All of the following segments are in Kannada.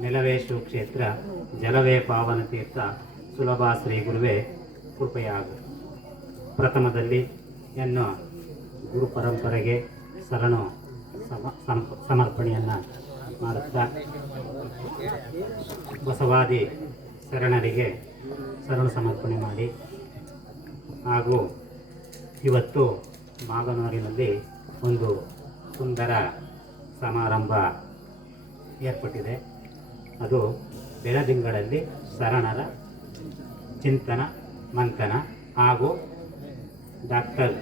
ನೆಲವೇ ಕ್ಷೇತ್ರ, ಜಲವೇ ಪಾವನ ತೀರ್ಥ, ಸುಲಭ ಶ್ರೀ ಗುರುವೇ, ಕೃಪೆಯಾಗು. ಪ್ರಥಮದಲ್ಲಿ ಎನ್ನು ಗುರು ಪರಂಪರೆಗೆ ಶರಣು ಸಮ- ಸಮರ್ಪಣೆಯನ್ನು ಮಾಡುತ್ತಾ ಬಸವಾದಿ ಶರಣರಿಗೆ ಶರಣು ಸಮರ್ಪಣೆ ಮಾಡಿ. ಹಾಗೂ ಇವತ್ತು ಮಾಗನೂರಿನಲ್ಲಿ ಒಂದು ಸುಂದರ ಸಮಾರಂಭ ಏರ್ಪಟ್ಟಿದೆ. ಅದು ಬೆಳದಿಂಗಳಲ್ಲಿ ಶರಣರ ಚಿಂತನ, ಮಂಥನ ಹಾಗೂ ಡಾಕ್ಟರ್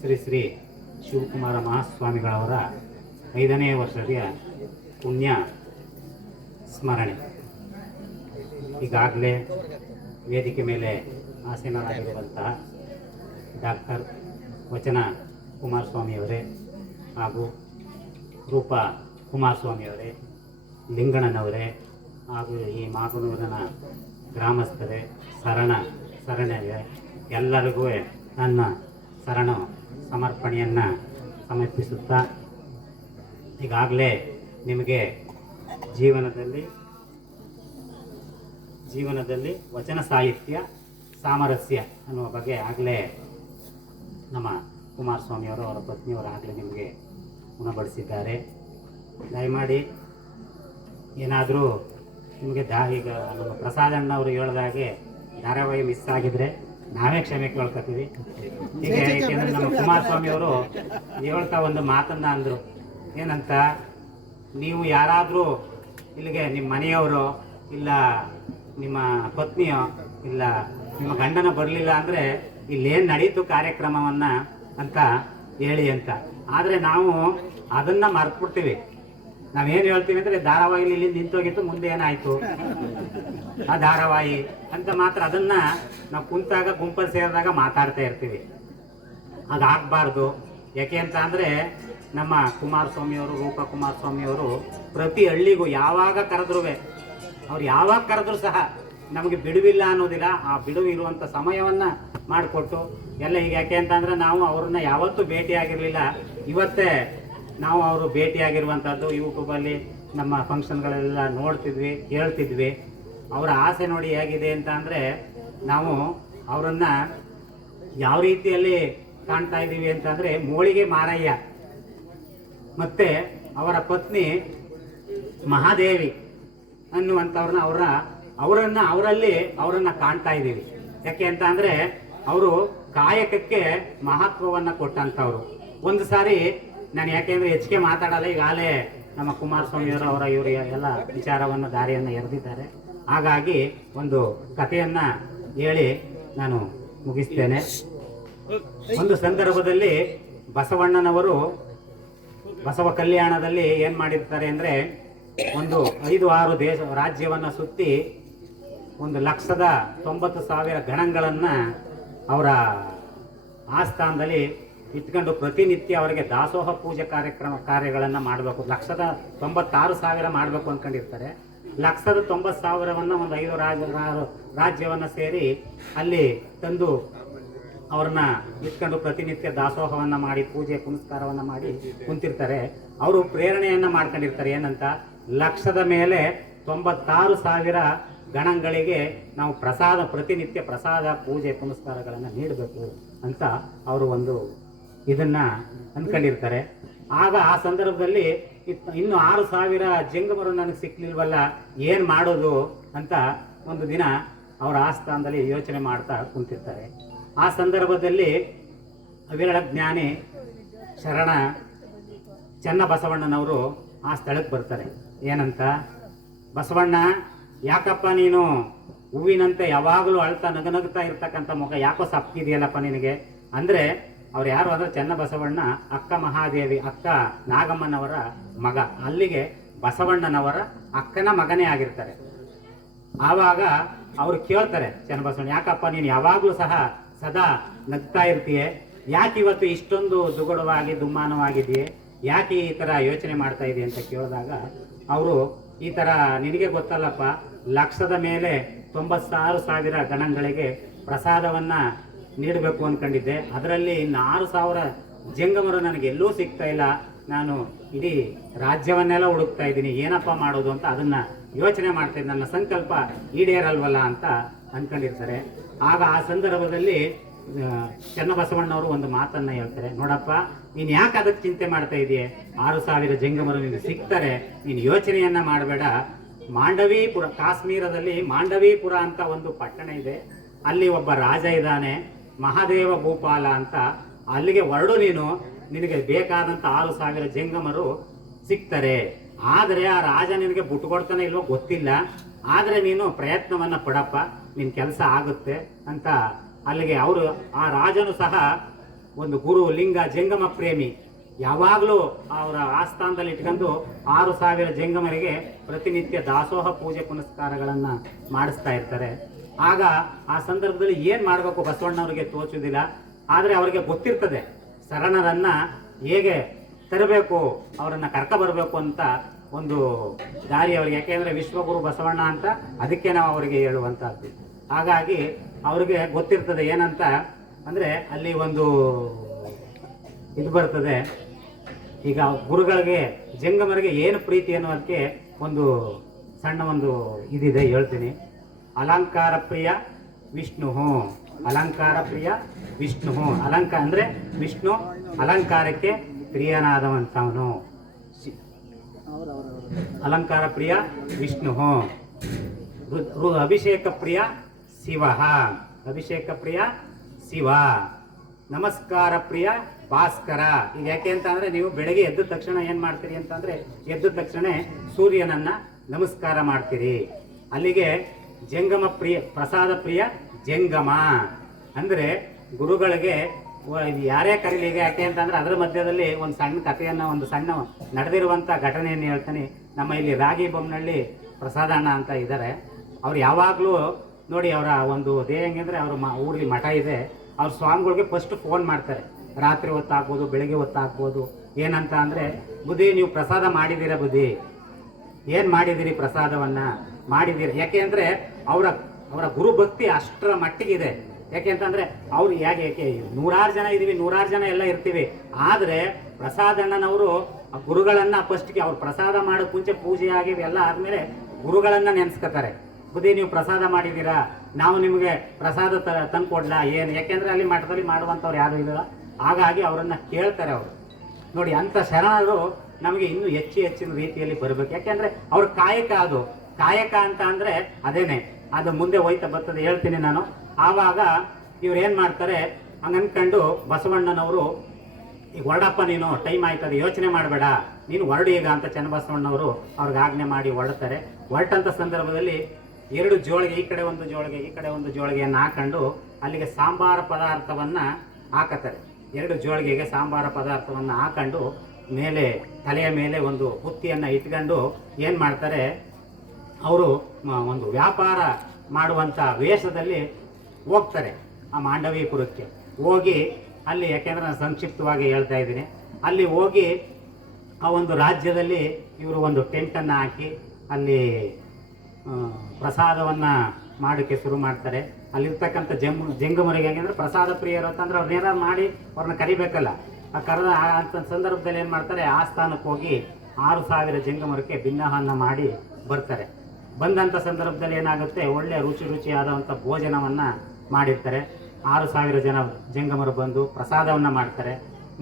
ಶ್ರೀ ಶ್ರೀ ಶಿವಕುಮಾರ ಮಹಾಸ್ವಾಮಿಗಳವರ ಐದನೇ ವರ್ಷದ ಪುಣ್ಯ ಸ್ಮರಣೆ. ಈಗಾಗಲೇ ವೇದಿಕೆ ಮೇಲೆ ಆಸೀನರಾಗಿರುವಂತಹ ಡಾಕ್ಟರ್ ವಚನ ಕುಮಾರಸ್ವಾಮಿಯವರೇ ಹಾಗೂ ರೂಪ ಕುಮಾರಸ್ವಾಮಿಯವರೇ, ಲಿಂಗಣ್ಣನವರೇ ಹಾಗೂ ಈ ಮಾಗನೂರಿನ ಗ್ರಾಮಸ್ಥರೇ ಶರಣ ಶರಣರೇ ಎಲ್ಲರಿಗೂ ನನ್ನ ಶರಣ ಸಮರ್ಪಣೆಯನ್ನು ಸಮರ್ಪಿಸುತ್ತಾ ಈಗಾಗಲೇ ನಿಮಗೆ ಜೀವನದಲ್ಲಿ ಜೀವನದಲ್ಲಿ ವಚನ ಸಾಹಿತ್ಯ ಸಾಮರಸ್ಯ ಅನ್ನುವ ಬಗ್ಗೆ ಆಗಲೇ ನಮ್ಮ ಕುಮಾರಸ್ವಾಮಿಯವರು, ಅವರ ಪತ್ನಿಯವರು ಆಗಲೇ ನಿಮಗೆ ಉಣಬಡಿಸಿದ್ದಾರೆ. ದಯಮಾಡಿ ಏನಾದರೂ ನಿಮಗೆ ದಾ ಈಗ ನಮ್ಮ ಪ್ರಸಾದ್ ಅಣ್ಣವರು ಹೇಳ್ದಾಗೆ ಧಾರಾವಾಹಿ ಮಿಸ್ ಆಗಿದ್ರೆ ನಾವೇ ಕ್ಷಮೆ ಕೇಳ್ಕೊತೀವಿ. ಈಗ ಯಾಕೆಂದ್ರೆ ನಮ್ಮ ಕುಮಾರಸ್ವಾಮಿ ಅವರು ಹೇಳ್ತಾ ಒಂದು ಮಾತನ್ನ ಅಂದರು. ಏನಂತ? ನೀವು ಯಾರಾದರೂ ಇಲ್ಲಿಗೆ ನಿಮ್ಮ ಮನೆಯವರು ಇಲ್ಲ ನಿಮ್ಮ ಪತ್ನಿಯೋ ಇಲ್ಲ ನಿಮ್ಮ ಗಂಡನ ಬರಲಿಲ್ಲ ಅಂದರೆ ಇಲ್ಲೇನು ನಡೀತು ಕಾರ್ಯಕ್ರಮವನ್ನು ಅಂತ ಹೇಳಿ ಅಂತ. ಆದರೆ ನಾವು ಅದನ್ನು ಮರ್ತ್ಬಿಡ್ತೀವಿ. ನಾವೇನು ಹೇಳ್ತೀವಿ ಅಂದ್ರೆ ಧಾರಾವಾಹಿ ಇಲ್ಲಿ ನಿಂತೋಗಿತ್ತು, ಮುಂದೆ ಏನಾಯ್ತು? ಆ ಧಾರಾವಾಹಿ. ಅಂತ ಮಾತ್ರ ಅದನ್ನ ನಾವು ಕುಂತಾಗ ಗುಂಪಲ್ಲಿ ಸೇರಿದಾಗ ಮಾತಾಡ್ತಾ ಇರ್ತೀವಿ. ಅದಾಗಬಾರ್ದು. ಯಾಕೆ ಅಂತ ಅಂದರೆ ನಮ್ಮ ಕುಮಾರಸ್ವಾಮಿಯವರು, ರೂಪ ಕುಮಾರಸ್ವಾಮಿಯವರು ಪ್ರತಿ ಹಳ್ಳಿಗೂ ಯಾವಾಗ ಕರೆದ್ರೂ ಅವ್ರು ಯಾವಾಗ ಕರೆದ್ರೂ ಸಹ ನಮಗೆ ಬಿಡುವಿಲ್ಲ ಅನ್ನೋದಿಲ್ಲ. ಆ ಬಿಡುವು ಇರುವಂತ ಸಮಯವನ್ನು ಮಾಡಿಕೊಟ್ಟು, ಎಲ್ಲ ಈಗ ಯಾಕೆ ಅಂತ ಅಂದರೆ ನಾವು ಅವ್ರನ್ನ ಯಾವತ್ತೂ ಭೇಟಿಯಾಗಿರಲಿಲ್ಲ. ಇವತ್ತೇ ನಾವು ಅವರು ಭೇಟಿಯಾಗಿರುವಂಥದ್ದು ಯೂಟ್ಯೂಬಲ್ಲಿ ನಮ್ಮ ಫಂಕ್ಷನ್ಗಳೆಲ್ಲ ನೋಡ್ತಿದ್ವಿ ಕೇಳ್ತಿದ್ವಿ ಅವರ ಆಸೆ ನೋಡಿ ಹೇಗಿದೆ ಅಂತ ಅಂದರೆ ನಾವು ಅವರನ್ನು ಯಾವ ರೀತಿಯಲ್ಲಿ ಕಾಣ್ತಾ ಇದ್ದೀವಿ ಅಂತಂದರೆ ಮೋಳಿಗೆ ಮಾರಯ್ಯ, ಮತ್ತು ಅವರ ಪತ್ನಿ ಮಹಾದೇವಿ ಅನ್ನುವಂಥವ್ರನ್ನ ಅವರ ಅವರನ್ನು ಅವರಲ್ಲಿ ಅವರನ್ನು ಕಾಣ್ತಾ ಇದ್ದೀವಿ. ಯಾಕೆ ಅಂತ ಅಂದರೆ ಅವರು ಕಾಯಕಕ್ಕೆ ಮಹತ್ವವನ್ನು ಕೊಟ್ಟಂಥವ್ರು. ಒಂದು ಸಾರಿ ನಾನು ಯಾಕೆಂದ್ರೆ ಹೆಚ್ಚಿಗೆ ಮಾತಾಡಲ್ಲ ಈಗಾಗಲೇ ನಮ್ಮ ಕುಮಾರಸ್ವಾಮಿಯವರು ಅವರ ಇವರು ಎಲ್ಲ ವಿಚಾರವನ್ನು, ದಾರಿಯನ್ನು ಎರೆದಿದ್ದಾರೆ. ಹಾಗಾಗಿ ಒಂದು ಕಥೆಯನ್ನ ಹೇಳಿ ನಾನು ಮುಗಿಸ್ತೇನೆ. ಒಂದು ಸಂದರ್ಭದಲ್ಲಿ ಬಸವಣ್ಣನವರು ಬಸವ ಕಲ್ಯಾಣದಲ್ಲಿ ಏನು ಮಾಡಿರ್ತಾರೆ ಅಂದ್ರೆ ಒಂದು ಐದು ಆರು ದೇಶ ರಾಜ್ಯವನ್ನ ಸುತ್ತಿ ಒಂದು ಲಕ್ಷದ ತೊಂಬತ್ತು ಸಾವಿರ ಗಣಗಳನ್ನ ಅವರ ಆಸ್ಥಾನದಲ್ಲಿ ಇಟ್ಕೊಂಡು ಪ್ರತಿನಿತ್ಯ ಅವರಿಗೆ ದಾಸೋಹ ಪೂಜೆ ಕಾರ್ಯಕ್ರಮ ಕಾರ್ಯಗಳನ್ನು ಮಾಡಬೇಕು. ಲಕ್ಷದ ತೊಂಬತ್ತಾರು ಸಾವಿರ ಮಾಡಬೇಕು ಅಂದ್ಕೊಂಡಿರ್ತಾರೆ ಲಕ್ಷದ ತೊಂಬತ್ತು ಸಾವಿರವನ್ನು ಒಂದು ಐದು ರಾಜ್ಯ ರಾಜ್ಯವನ್ನ ಸೇರಿ ಅಲ್ಲಿ ತಂದು ಅವ್ರನ್ನ ಇಟ್ಕೊಂಡು ಪ್ರತಿನಿತ್ಯ ದಾಸೋಹವನ್ನ ಮಾಡಿ, ಪೂಜೆ ಪುನಸ್ಕಾರವನ್ನು ಮಾಡಿ ಕುಂತಿರ್ತಾರೆ. ಅವರು ಪ್ರೇರಣೆಯನ್ನ ಮಾಡ್ಕೊಂಡಿರ್ತಾರೆ. ಏನಂತ? ಲಕ್ಷದ ಮೇಲೆ ತೊಂಬತ್ತಾರು ಸಾವಿರ ಗಣಗಳಿಗೆ ನಾವು ಪ್ರಸಾದ, ಪ್ರತಿನಿತ್ಯ ಪ್ರಸಾದ, ಪೂಜೆ, ಪುನಸ್ಕಾರಗಳನ್ನು ನೀಡಬೇಕು ಅಂತ ಅವರು ಒಂದು ಇದನ್ನ ಅನ್ಕೊಂಡಿರ್ತಾರೆ. ಆಗ ಆ ಸಂದರ್ಭದಲ್ಲಿ ಇನ್ನು ಆರು ಸಾವಿರ ಜಂಗಮರು ನನಗೆ ಸಿಕ್ಲಿಲ್ವಲ್ಲ, ಏನು ಮಾಡೋದು ಅಂತ ಒಂದು ದಿನ ಅವರ ಆಸ್ಥಾನದಲ್ಲಿ ಯೋಚನೆ ಮಾಡ್ತಾ ಕುಂತಿರ್ತಾರೆ. ಆ ಸಂದರ್ಭದಲ್ಲಿ ಅವಿರಳ ಜ್ಞಾನಿ ಶರಣ ಚೆನ್ನ ಬಸವಣ್ಣನವರು ಆ ಸ್ಥಳಕ್ಕೆ ಬರ್ತಾರೆ. ಏನಂತ? ಬಸವಣ್ಣ, ಯಾಕಪ್ಪ ನೀನು ಹೂವಿನಂತೆ ಯಾವಾಗಲೂ ಅಳ್ತಾ ನಗನಗ್ತಾ ಇರ್ತಕ್ಕಂಥ ಮುಖ ಯಾಕೋ ಸಪ್ತಿದೆಯಲ್ಲಪ್ಪ ನಿನಗೆ? ಅಂದ್ರೆ ಅವ್ರು ಯಾರು ಅಂದ್ರೆ ಚೆನ್ನಬಸವಣ್ಣ ಅಕ್ಕ ಮಹಾದೇವಿ, ಅಕ್ಕ ನಾಗಮ್ಮನವರ ಮಗ. ಅಲ್ಲಿಗೆ ಬಸವಣ್ಣನವರ ಅಕ್ಕನ ಮಗನೇ ಆಗಿರ್ತಾರೆ. ಆವಾಗ ಅವರು ಕೇಳ್ತಾರೆ ಚನ್ನಬಸವಣ್ಣ, ಯಾಕಪ್ಪ ನೀನು ಯಾವಾಗಲೂ ಸಹ ಸದಾ ನಗ್ತಾ ಇರ್ತೀಯ? ಯಾಕೆ ಇವತ್ತು ಇಷ್ಟೊಂದು ದುಗುಡವಾಗಿ ದುಮ್ಮಾನವಾಗಿದೆಯೇ ಯಾಕೆ ಈ ಥರ ಯೋಚನೆ ಮಾಡ್ತಾ ಇದೆ ಅಂತ ಕೇಳಿದಾಗ ಅವರು, ಈ ಥರ ನಿನಗೆ ಗೊತ್ತಲ್ಲಪ್ಪ, ಲಕ್ಷದ ಮೇಲೆ ತೊಂಬತ್ತಾರು ಸಾವಿರ ಗಣಗಳಿಗೆ ಪ್ರಸಾದವನ್ನ ನೀಡಬೇಕು ಅನ್ಕೊಂಡಿದ್ದೆ. ಅದರಲ್ಲಿ ಇನ್ನು ಆರು ಸಾವಿರ ಜಂಗಮರು ನನಗೆ ಎಲ್ಲೂ ಸಿಗ್ತಾ ಇಲ್ಲ. ನಾನು ಇಡೀ ರಾಜ್ಯವನ್ನೆಲ್ಲ ಹುಡುಕ್ತಾ ಇದ್ದೀನಿ. ಏನಪ್ಪ ಮಾಡೋದು ಅಂತ ಅದನ್ನ ಯೋಚನೆ ಮಾಡ್ತಾ ಇದ್ದೀನಿ ನನ್ನ ಸಂಕಲ್ಪ ಈಡೇರಲ್ವಲ್ಲ ಅಂತ ಅನ್ಕೊಂಡಿರ್ತಾರೆ. ಆಗ ಆ ಸಂದರ್ಭದಲ್ಲಿ ಚನ್ನಬಸವಣ್ಣವರು ಒಂದು ಮಾತನ್ನ ಹೇಳ್ತಾರೆ. ನೋಡಪ್ಪ, ನೀನು ಯಾಕೆ ಅದಕ್ಕೆ ಚಿಂತೆ ಮಾಡ್ತಾ ಇದೀಯ? ಆರು ಸಾವಿರ ಜಂಗಮರು ನಿನಗೆ ಸಿಗ್ತಾರೆ. ನೀನು ಯೋಚನೆಯನ್ನ ಮಾಡಬೇಡ. ಮಾಂಡವೀಪುರ, ಕಾಶ್ಮೀರದಲ್ಲಿ ಮಾಂಡವೀಪುರ ಅಂತ ಒಂದು ಪಟ್ಟಣ ಇದೆ. ಅಲ್ಲಿ ಒಬ್ಬ ರಾಜ ಇದ್ದಾನೆ. ಮಹಾದೇವ ಭೂಪಾಲ ಅಂತ ಅಲ್ಲಿಗೆ ಹೊರಡು ನೀನು. ನಿನಗೆ ಬೇಕಾದಂತ ಆರು ಸಾವಿರ ಜಂಗಮರು ಸಿಗ್ತಾರೆ. ಆದರೆ ಆ ರಾಜ ನಿನಗೆ ಬುಟ್ಟು ಕೊಡ್ತಾನೆ ಇಲ್ವೋ ಗೊತ್ತಿಲ್ಲ. ಆದರೆ ನೀನು ಪ್ರಯತ್ನವನ್ನು ಪಡಪ್ಪ. ನಿನ್ನ ಕೆಲಸ ಆಗುತ್ತೆ ಅಂತ ಅಲ್ಲಿಗೆ ಅವರು, ಆ ರಾಜನು ಸಹ ಒಂದು ಗುರು ಲಿಂಗ ಜಂಗಮ ಪ್ರೇಮಿ. ಯಾವಾಗಲೂ ಅವರ ಆಸ್ಥಾನದಲ್ಲಿ ಇಟ್ಕೊಂಡು ಆರು ಸಾವಿರ ಜಂಗಮರಿಗೆ ಪ್ರತಿನಿತ್ಯ ದಾಸೋಹ ಪೂಜೆ ಪುನಸ್ಕಾರಗಳನ್ನು ಮಾಡಿಸ್ತಾ ಇರ್ತಾರೆ. ಆಗ ಆ ಸಂದರ್ಭದಲ್ಲಿ ಏನ್ ಮಾಡಬೇಕು ಬಸವಣ್ಣವರಿಗೆ ತೋಚುವುದಿಲ್ಲ ಆದರೆ ಅವರಿಗೆ ಗೊತ್ತಿರ್ತದೆ ಶರಣರನ್ನ ಹೇಗೆ ತರಬೇಕು, ಅವರನ್ನ ಕರ್ಕ ಬರಬೇಕು ಅಂತ ಒಂದು ದಾರಿ ಅವ್ರಿಗೆ. ಯಾಕೆಂದ್ರೆ ವಿಶ್ವಗುರು ಬಸವಣ್ಣ ಅಂತ ಅದಕ್ಕೆ ನಾವು ಅವರಿಗೆ ಹೇಳುವಂತಹದ್ದು. ಹಾಗಾಗಿ ಅವ್ರಿಗೆ ಗೊತ್ತಿರ್ತದೆ ಏನಂತ ಅಂದ್ರೆ ಅಲ್ಲಿ ಒಂದು ಇದು ಬರ್ತದೆ. ಈಗ ಗುರುಗಳಿಗೆ, ಜಂಗಮರಿಗೆ ಏನು ಪ್ರೀತಿ ಅನ್ನೋದಕ್ಕೆ ಒಂದು ಸಣ್ಣ ಒಂದು ಇದಿದೆ ಹೇಳ್ತೀನಿ. ಅಲಂಕಾರ ಪ್ರಿಯ ವಿಷ್ಣು. ಅಲಂಕಾರ ಪ್ರಿಯ ವಿಷ್ಣು. ಅಲಂಕಾರ ಅಂದ್ರೆ ವಿಷ್ಣು ಅಲಂಕಾರಕ್ಕೆ ಪ್ರಿಯನಾದವಂಥವನು ಅಲಂಕಾರ ಪ್ರಿಯ ವಿಷ್ಣು. ಅಭಿಷೇಕ ಪ್ರಿಯ ಶಿವ. ಅಭಿಷೇಕ ಪ್ರಿಯ ಶಿವ. ನಮಸ್ಕಾರ ಪ್ರಿಯ ಭಾಸ್ಕರ. ಈಗ ಯಾಕೆ ಅಂತ ಅಂದ್ರೆ ನೀವು ಬೆಳಗ್ಗೆ ಎದ್ದ ತಕ್ಷಣ ಏನು ಮಾಡ್ತೀರಿ ಅಂತಂದರೆ ಎದ್ದ ತಕ್ಷಣ ಸೂರ್ಯನನ್ನ ನಮಸ್ಕಾರ ಮಾಡ್ತೀರಿ. ಅಲ್ಲಿಗೆ ಜಂಗಮ ಪ್ರಿಯ, ಪ್ರಸಾದ ಪ್ರಿಯ ಜಂಗಮ. ಅಂದ್ರೆ ಗುರುಗಳಿಗೆ ಯಾರೇ ಕರೀಲಿ ಈಗ ಯಾಕೆ ಅಂತಂದ್ರೆ ಅದರ ಮಧ್ಯದಲ್ಲಿ ಒಂದು ಸಣ್ಣ ಕಥೆಯನ್ನ, ಒಂದು ಸಣ್ಣ ನಡೆದಿರುವಂತ ಘಟನೆಯನ್ನು ಹೇಳ್ತಾನೆ. ನಮ್ಮ ಇಲ್ಲಿ ರಾಗಿ ಬೊಮ್ಮನಹಳ್ಳಿ ಪ್ರಸಾದ ಅಣ್ಣ ಅಂತ ಇದ್ದಾರೆ. ಅವ್ರು ಯಾವಾಗಲೂ ನೋಡಿ ಅವರ ಒಂದು ದೇಹ ಹೆಂಗಂದ್ರೆ ಅವ್ರ ಮ, ಊರಲ್ಲಿ ಮಠ ಇದೆ. ಅವ್ರ ಸ್ವಾಮಿಗಳಿಗೆ ಫಸ್ಟ್ ಫೋನ್ ಮಾಡ್ತಾರೆ. ರಾತ್ರಿ ಹೊತ್ತಾಗ್ಬೋದು, ಬೆಳಿಗ್ಗೆ ಹೊತ್ತಾಗ್ಬೋದು. ಏನಂತ ಅಂದರೆ, ಬುದ್ಧಿ, ನೀವು ಪ್ರಸಾದ ಮಾಡಿದ್ದೀರಾ ಬುದ್ಧಿ? ಏನು ಮಾಡಿದಿರಿ ಪ್ರಸಾದವನ್ನ? ಮಾಡಿದಿರಿ ಯಾಕೆ ಅಂದ್ರೆ ಅವರ ಅವರ ಗುರು ಭಕ್ತಿ ಅಷ್ಟರ ಮಟ್ಟಿಗಿದೆ. ಯಾಕೆ ಅಂತಂದ್ರೆ ಅವ್ರು ಯಾಕೆ ಯಾಕೆ, ನೂರಾರು ಜನ ಇದೀವಿ, ನೂರಾರು ಜನ ಎಲ್ಲ ಇರ್ತೀವಿ. ಆದರೆ ಪ್ರಸಾದಣ್ಣನವರು ಗುರುಗಳನ್ನ ಫಸ್ಟ್ಗೆ ಅವ್ರು ಪ್ರಸಾದ ಮಾಡೋ ಮುಂಚೆ ಪೂಜೆ ಆಗಿ ಎಲ್ಲ ಆದಮೇಲೆ ಗುರುಗಳನ್ನ ನೆನೆಸ್ಕೋತಾರೆ. ಬುದ್ಧಿ, ನೀವು ಪ್ರಸಾದ ಮಾಡಿದ್ದೀರಾ? ನಾವು ನಿಮಗೆ ಪ್ರಸಾದ ತ- ತಂದುಕೊಡ್ಲಾ? ಏನು? ಯಾಕೆಂದ್ರೆ ಅಲ್ಲಿ ಮಠದಲ್ಲಿ ಮಾಡುವಂಥವ್ರು ಯಾರು ಇಲ್ಲ ಹಾಗಾಗಿ ಅವರನ್ನು ಕೇಳ್ತಾರೆ ಅವರು. ನೋಡಿ ಅಂತ ಶರಣರು ನಮಗೆ ಇನ್ನೂ ಹೆಚ್ಚು ಹೆಚ್ಚಿನ ರೀತಿಯಲ್ಲಿ ಬರಬೇಕು. ಯಾಕೆಂದ್ರೆ ಅವ್ರ ಕಾಯಕ ಅದು. ಕಾಯಕ ಅಂತ ಅಂದರೆ ಅದೇನೆ ಅದು ಮುಂದೆ ಹೋಯ್ತಾ ಬರ್ತದೆ, ಹೇಳ್ತೀನಿ ನಾನು. ಆವಾಗ ಇವ್ರು ಏನು ಮಾಡ್ತಾರೆ, ಹಂಗೆ ಅನ್ಕೊಂಡು ಬಸವಣ್ಣನವರು ಈಗ ಹೊರಡಪ್ಪ ನೀನು ಟೈಮ್ ಆಯ್ತದೆ, ಯೋಚನೆ ಮಾಡಬೇಡ. ನೀನು ಹೊರಡು ಈಗ, ಅಂತ ಚನ್ನಬಸವಣ್ಣವರು ಅವ್ರಿಗೆ ಆಜ್ಞೆ ಮಾಡಿ ಹೊರಡ್ತಾರೆ. ಹೊರಟಂಥ ಸಂದರ್ಭದಲ್ಲಿ ಎರಡು ಜೋಳಿಗೆ, ಈ ಕಡೆ ಒಂದು ಜೋಳಿಗೆ, ಈ ಕಡೆ ಒಂದು ಜೋಳಿಗೆಯನ್ನು ಹಾಕೊಂಡು ಅಲ್ಲಿಗೆ ಸಾಂಬಾರ ಪದಾರ್ಥವನ್ನು ಹಾಕತಾರೆ ಎರಡು ಜೋಳಿಗೆಗೆ ಸಾಂಬಾರ ಪದಾರ್ಥವನ್ನು ಹಾಕೊಂಡು ಮೇಲೆ, ತಲೆಯ ಮೇಲೆ ಒಂದು ಬುತ್ತಿಯನ್ನು ಇಟ್ಕೊಂಡು ಏನು ಮಾಡ್ತಾರೆ, ಅವರು ಒಂದು ವ್ಯಾಪಾರ ಮಾಡುವಂಥ ವೇಷದಲ್ಲಿ ಹೋಗ್ತಾರೆ ಆ ಮಾಂಡವೀಪುರಕ್ಕೆ. ಹೋಗಿ ಅಲ್ಲಿ, ಯಾಕೆಂದ್ರೆ ನಾನು ಸಂಕ್ಷಿಪ್ತವಾಗಿ ಹೇಳ್ತಾ ಇದ್ದೀನಿ, ಅಲ್ಲಿ ಹೋಗಿ ಆ ಒಂದು ರಾಜ್ಯದಲ್ಲಿ ಇವರು ಒಂದು ಟೆಂಟನ್ನು ಹಾಕಿ ಅಲ್ಲಿ ಪ್ರಸಾದವನ್ನು ಮಾಡೋಕ್ಕೆ ಶುರು ಮಾಡ್ತಾರೆ. ಅಲ್ಲಿರ್ತಕ್ಕಂಥ ಜಮ್, ಜಂಗಮರಿಗೆ ಹೆಂಗಂದ್ರೆ ಪ್ರಸಾದ ಪ್ರಿಯರು ಅಂತಂದ್ರೆ ಅವ್ರು ಏನಾದ್ರು ಮಾಡಿ ಅವ್ರನ್ನ ಕರಿಬೇಕಲ್ಲ. ಆ ಕರೆದ ಅಂತ ಸಂದರ್ಭದಲ್ಲಿ ಏನು ಮಾಡ್ತಾರೆ, ಆ ಸ್ಥಾನಕ್ಕೆ ಹೋಗಿ ಆರು ಸಾವಿರ ಜಂಗಮರಕ್ಕೆ ಭಿನ್ನಹನ್ನ ಮಾಡಿ ಬರ್ತಾರೆ. ಬಂದಂಥ ಸಂದರ್ಭದಲ್ಲಿ ಏನಾಗುತ್ತೆ ಒಳ್ಳೆಯ ರುಚಿ ರುಚಿಯಾದಂಥ ಭೋಜನವನ್ನು ಮಾಡಿರ್ತಾರೆ. ಆರು ಸಾವಿರ ಜನ ಜಂಗಮರು ಬಂದು ಪ್ರಸಾದವನ್ನು ಮಾಡ್ತಾರೆ.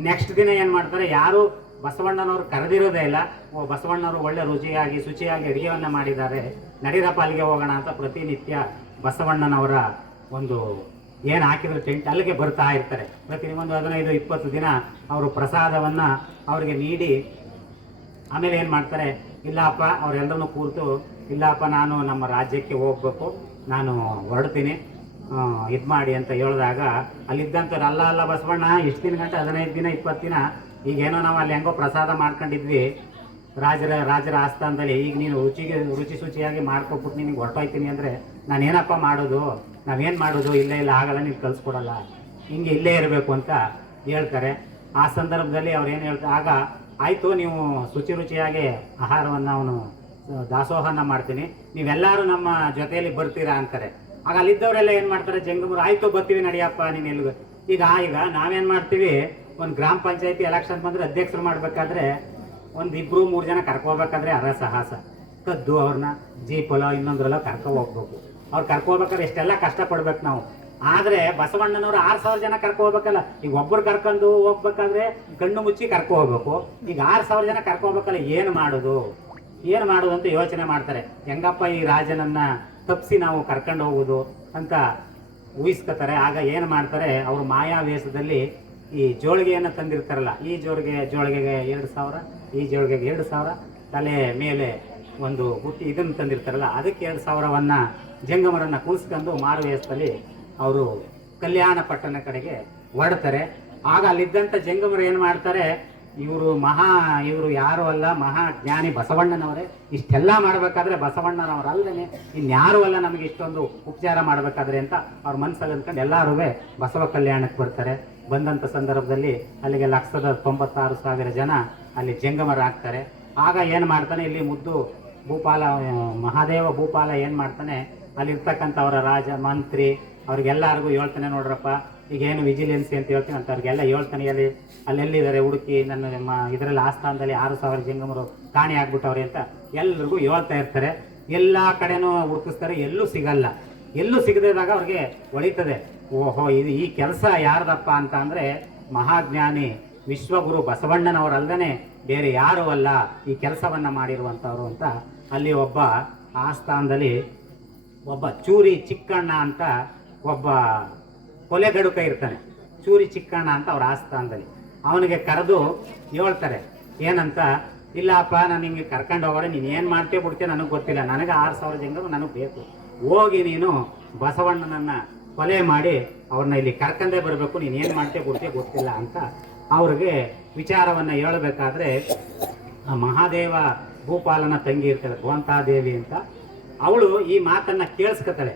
ನೆಕ್ಸ್ಟ್ ದಿನ ಏನು ಮಾಡ್ತಾರೆ, ಯಾರು ಬಸವಣ್ಣನವರು ಕರೆದಿರೋದೇ ಇಲ್ಲ. ಓ ಬಸವಣ್ಣವರು ಒಳ್ಳೆ ರುಚಿಯಾಗಿ, ಶುಚಿಯಾಗಿ ಅಡುಗೆಯನ್ನು ಮಾಡಿದ್ದಾರೆ. ನಡೀರಪ್ಪ, ಅಲ್ಲಿಗೆ ಹೋಗೋಣ ಅಂತ ಪ್ರತಿನಿತ್ಯ ಬಸವಣ್ಣನವರ ಒಂದು ಏನು ಹಾಕಿದ್ರು ಟೆಂಟ್ ಅಲ್ಲಿಗೆ ಬರ್ತಾ ಇರ್ತಾರೆ. ಪ್ರತಿ ಒಂದು ಹದಿನೈದು, ಇಪ್ಪತ್ತು ದಿನ ಅವರು ಪ್ರಸಾದವನ್ನು ಅವರಿಗೆ ನೀಡಿ ಆಮೇಲೆ ಏನು ಮಾಡ್ತಾರೆ, ಇಲ್ಲಪ್ಪ ಅವರೆಲ್ಲರೂ ಕೂರ್ತು ಇಲ್ಲಪ್ಪ ನಾನು ನಮ್ಮ ರಾಜ್ಯಕ್ಕೆ ಹೋಗ್ಬೇಕು, ನಾನು ಹೊರಡ್ತೀನಿ. ಇದು ಮಾಡಿ ಅಂತ ಹೇಳಿದಾಗ ಅಲ್ಲಿದ್ದಂಥವ್ರು ಅಲ್ಲ ಅಲ್ಲ ಬಸವಣ್ಣ, ಇಷ್ಟು ದಿನ ಗಂಟೆ, ಹದಿನೈದು ದಿನ, ಇಪ್ಪತ್ತು ದಿನ, ಈಗೇನೋ ನಾವು ಅಲ್ಲಿ ಹೆಂಗೋ ಪ್ರಸಾದ ಮಾಡ್ಕೊಂಡಿದ್ವಿ. ರಾಜರ ರಾಜರ ಆಸ್ಥಾನದಲ್ಲಿ, ಈಗ ನೀನು ರುಚಿಗೆ ರುಚಿ ಶುಚಿಯಾಗಿ ಮಾಡ್ಕೊಬಿಟ್ಟು ನಿನಗೆ ಹೊರಟೋಯ್ತೀನಿ ಅಂದರೆ ನಾನು ಏನಪ್ಪ ಮಾಡೋದು? ನಾವೇನು ಮಾಡೋದು? ಇಲ್ಲ ಇಲ್ಲ ಆಗಲ್ಲ ನೀನು ಕಳಿಸ್ಕೊಡಲ್ಲ. ಹಿಂಗೆ ಇಲ್ಲೇ ಇರಬೇಕು ಅಂತ ಹೇಳ್ತಾರೆ. ಆ ಸಂದರ್ಭದಲ್ಲಿ ಅವ್ರು ಏನು ಹೇಳ್ತಾರೆ ಆಗ ಆಯಿತು, ನೀವು ಶುಚಿ ರುಚಿಯಾಗಿ ಆಹಾರವನ್ನು ಅವನು ದಾಸೋಹನ ಮಾಡ್ತೀನಿ. ನೀವೆಲ್ಲರೂ ನಮ್ಮ ಜೊತೆಯಲ್ಲಿ ಬರ್ತೀರಾ ಅಂತಾರೆ. ಆಗ ಅಲ್ಲಿದ್ದವರೆಲ್ಲ ಏನು ಮಾಡ್ತಾರೆ? ಜಂಗಮರು, ಆಯಿತು, ಬರ್ತೀವಿ ನಡಿಯಪ್ಪ, ನೀನು ಎಲ್ಲಿಗೆ ಈಗ ಈಗ ನಾವೇನು ಮಾಡ್ತೀವಿ? ಒಂದು ಗ್ರಾಮ ಪಂಚಾಯತಿ ಎಲೆಕ್ಷನ್ ಬಂದ್ರೆ ಅಧ್ಯಕ್ಷರು ಮಾಡಬೇಕಾದ್ರೆ ಒಂದು ಇಬ್ಬರು ಮೂರು ಜನ ಕರ್ಕೋಬೇಕಾದ್ರೆ ಅರ ಸಾಹಸ. ಕದ್ದು ಅವ್ರನ್ನ ಜೀಪಲೋ ಇನ್ನೊಂದ್ರಲ್ಲೋ ಕರ್ಕೊ ಹೋಗ್ಬೇಕು. ಅವ್ರು ಕರ್ಕೋಬೇಕಾದ್ರೆ ಎಷ್ಟೆಲ್ಲ ಕಷ್ಟ ಪಡ್ಬೇಕು ನಾವು. ಆದರೆ ಬಸವಣ್ಣನವರು ಆರು ಸಾವಿರ ಜನ ಕರ್ಕೊ ಹೋಗ್ಬೇಕಲ್ಲ. ಈಗ ಒಬ್ಬರು ಕರ್ಕೊಂಡು ಹೋಗ್ಬೇಕಾದ್ರೆ ಕಣ್ಣು ಮುಚ್ಚಿ ಕರ್ಕೊ ಹೋಗ್ಬೇಕು. ಈಗ ಆರ್ ಸಾವಿರ ಜನ ಕರ್ಕೊ ಹೋಗ್ಬೇಕಲ್ಲ, ಏನು ಮಾಡೋದು? ಏನ್ ಮಾಡುವಂತ ಯೋಚನೆ ಮಾಡ್ತಾರೆ. ಹೆಂಗಪ್ಪ ಈ ರಾಜನನ್ನ ತಪ್ಪಿಸಿ ನಾವು ಕರ್ಕೊಂಡು ಹೋಗುದು ಅಂತ ಊಹಿಸ್ಕೊತಾರೆ. ಆಗ ಏನು ಮಾಡ್ತಾರೆ, ಅವರು ಮಾಯಾ ವೇಷದಲ್ಲಿ ಈ ಜೋಳಿಗೆಯನ್ನು ತಂದಿರ್ತಾರಲ್ಲ, ಈ ಜೋಳಿಗೆ, ಜೋಳಿಗೆಗೆ ಎರಡು ಸಾವಿರ, ಈ ಜೋಳಿಗೆಗೆ ಎರಡು ಸಾವಿರ, ತಲೆ ಮೇಲೆ ಒಂದು ಹುಟ್ಟಿ ಇದನ್ನು ತಂದಿರ್ತಾರಲ್ಲ, ಅದಕ್ಕೆ ಎರಡು ಸಾವಿರವನ್ನು ಜಂಗಮರನ್ನ ಕೂರಿಸ್ಕೊಂಡು ಮಾರು ವೇಷದಲ್ಲಿ ಅವರು ಕಲ್ಯಾಣ ಪಟ್ಟಣ ಕಡೆಗೆ ಹೊರಡ್ತಾರೆ. ಆಗ ಅಲ್ಲಿದ್ದಂಥ ಜಂಗಮರು ಏನು ಮಾಡ್ತಾರೆ ಇವರು ಮಹಾ, ಇವರು ಯಾರು ಅಲ್ಲ, ಮಹಾ ಜ್ಞಾನಿ ಬಸವಣ್ಣನವರೇ. ಇಷ್ಟೆಲ್ಲ ಮಾಡಬೇಕಾದ್ರೆ ಬಸವಣ್ಣನವರಲ್ಲದೆ ಇನ್ಯಾರು ಅಲ್ಲ ನಮಗೆ ಇಷ್ಟೊಂದು ಉಪಚಾರ ಮಾಡಬೇಕಾದ್ರೆ ಅಂತ ಅವ್ರ ಮನಸ್ಸಲ್ಲಿ ಅಂದ್ಕೊಂಡು ಎಲ್ಲರೂ ಬಸವ ಕಲ್ಯಾಣಕ್ಕೆ ಬರ್ತಾರೆ. ಬಂದಂಥ ಸಂದರ್ಭದಲ್ಲಿ ಅಲ್ಲಿಗೆ ಲಕ್ಷದ ತೊಂಬತ್ತಾರು ಸಾವಿರ ಜನ ಅಲ್ಲಿ ಜಂಗಮರಾಗ್ತಾರೆ ಆಗ ಏನು ಮಾಡ್ತಾನೆ, ಇಲ್ಲಿ ಮುದ್ದು ಭೂಪಾಲ, ಮಹಾದೇವ ಭೂಪಾಲ ಏನು ಮಾಡ್ತಾನೆ, ಅಲ್ಲಿರ್ತಕ್ಕಂಥವರ ರಾಜ, ಮಂತ್ರಿ ಅವ್ರಿಗೆಲ್ಲರಿಗೂ ಹೇಳ್ತಾನೆ ನೋಡ್ರಪ್ಪ ಈಗ ಏನು ವಿಜಿಲೆನ್ಸಿ ಅಂತ ಹೇಳ್ತೀನಿ ಅಂತ ಅವ್ರಿಗೆಲ್ಲ ಹೇಳ್ತಾನೆ ಅಲ್ಲಿ ಅಲ್ಲೆಲ್ಲಿದ್ದಾರೆ ಹುಡುಕಿ ನನ್ನ ನಿಮ್ಮ ಇದರಲ್ಲಿ ಆಸ್ಥಾನದಲ್ಲಿ ಆರು ಸಾವಿರ ಜಂಗಮರು ಕಾಣಿ ಆಗ್ಬಿಟ್ಟವ್ರೆ ಅಂತ ಎಲ್ರಿಗೂ ಹೇಳ್ತಾ ಇರ್ತಾರೆ. ಎಲ್ಲ ಕಡೆನೂ ಹುಡುಕಿಸ್ತಾರೆ, ಎಲ್ಲೂ ಸಿಗಲ್ಲ. ಎಲ್ಲೂ ಸಿಗದಿದ್ದಾಗ ಅವ್ರಿಗೆ ಒಳಿತದೆ. ಓಹೋ, ಇದು ಈ ಕೆಲಸ ಯಾರ್ದಪ್ಪ ಅಂತ ಅಂದರೆ ಮಹಾಜ್ಞಾನಿ ವಿಶ್ವಗುರು ಬಸವಣ್ಣನವರಲ್ಲದೇ ಬೇರೆ ಯಾರೂ ಅಲ್ಲ, ಈ ಕೆಲಸವನ್ನ ಮಾಡಿರುವಂಥವ್ರು ಅಂತ ಅಲ್ಲಿ ಒಬ್ಬ ಆಸ್ಥಾನದಲ್ಲಿ ಒಬ್ಬ ಚೂರಿ ಚಿಕ್ಕಣ್ಣ ಅಂತ ಒಬ್ಬ ಕೊಲೆಗಡುಕ ಇರ್ತಾನೆ. ಚೂರಿ ಚಿಕ್ಕಣ್ಣ ಅಂತ ಅವ್ರ ಆಸ್ಥಾನದಲ್ಲಿ. ಅವನಿಗೆ ಕರೆದು ಹೇಳ್ತಾರೆ, ಏನಂತ? ಇಲ್ಲಪ್ಪ, ನಾನು ನಿಮಗೆ ಕರ್ಕೊಂಡು ಹೋಗೋರೆ ನೀನು ಏನು ಮಾಡ್ತೀಯ ಬಿಡ್ತೀಯ ನನಗೆ ಗೊತ್ತಿಲ್ಲ. ನನಗೆ ಆರು ಸಾವಿರ ಜನರು ನನಗೆ ಬೇಕು. ಹೋಗಿ ನೀನು ಬಸವಣ್ಣನನ್ನು ಕೊಲೆ ಮಾಡಿ ಅವ್ರನ್ನ ಇಲ್ಲಿ ಕರ್ಕೊಂಡೇ ಬರಬೇಕು. ನೀನು ಏನು ಮಾಡ್ತೀಯ ಬಿಡ್ತೀಯ ಗೊತ್ತಿಲ್ಲ ಅಂತ ಅವ್ರಿಗೆ ವಿಚಾರವನ್ನು ಹೇಳಬೇಕಾದ್ರೆ, ಆ ಮಹಾದೇವ ಭೂಪಾಲನ ತಂಗಿ ಇರ್ತಾಳೆ ಭುವಂತಾದೇವಿ ಅಂತ. ಅವಳು ಈ ಮಾತನ್ನು ಕೇಳಿಸ್ಕೊತಾಳೆ.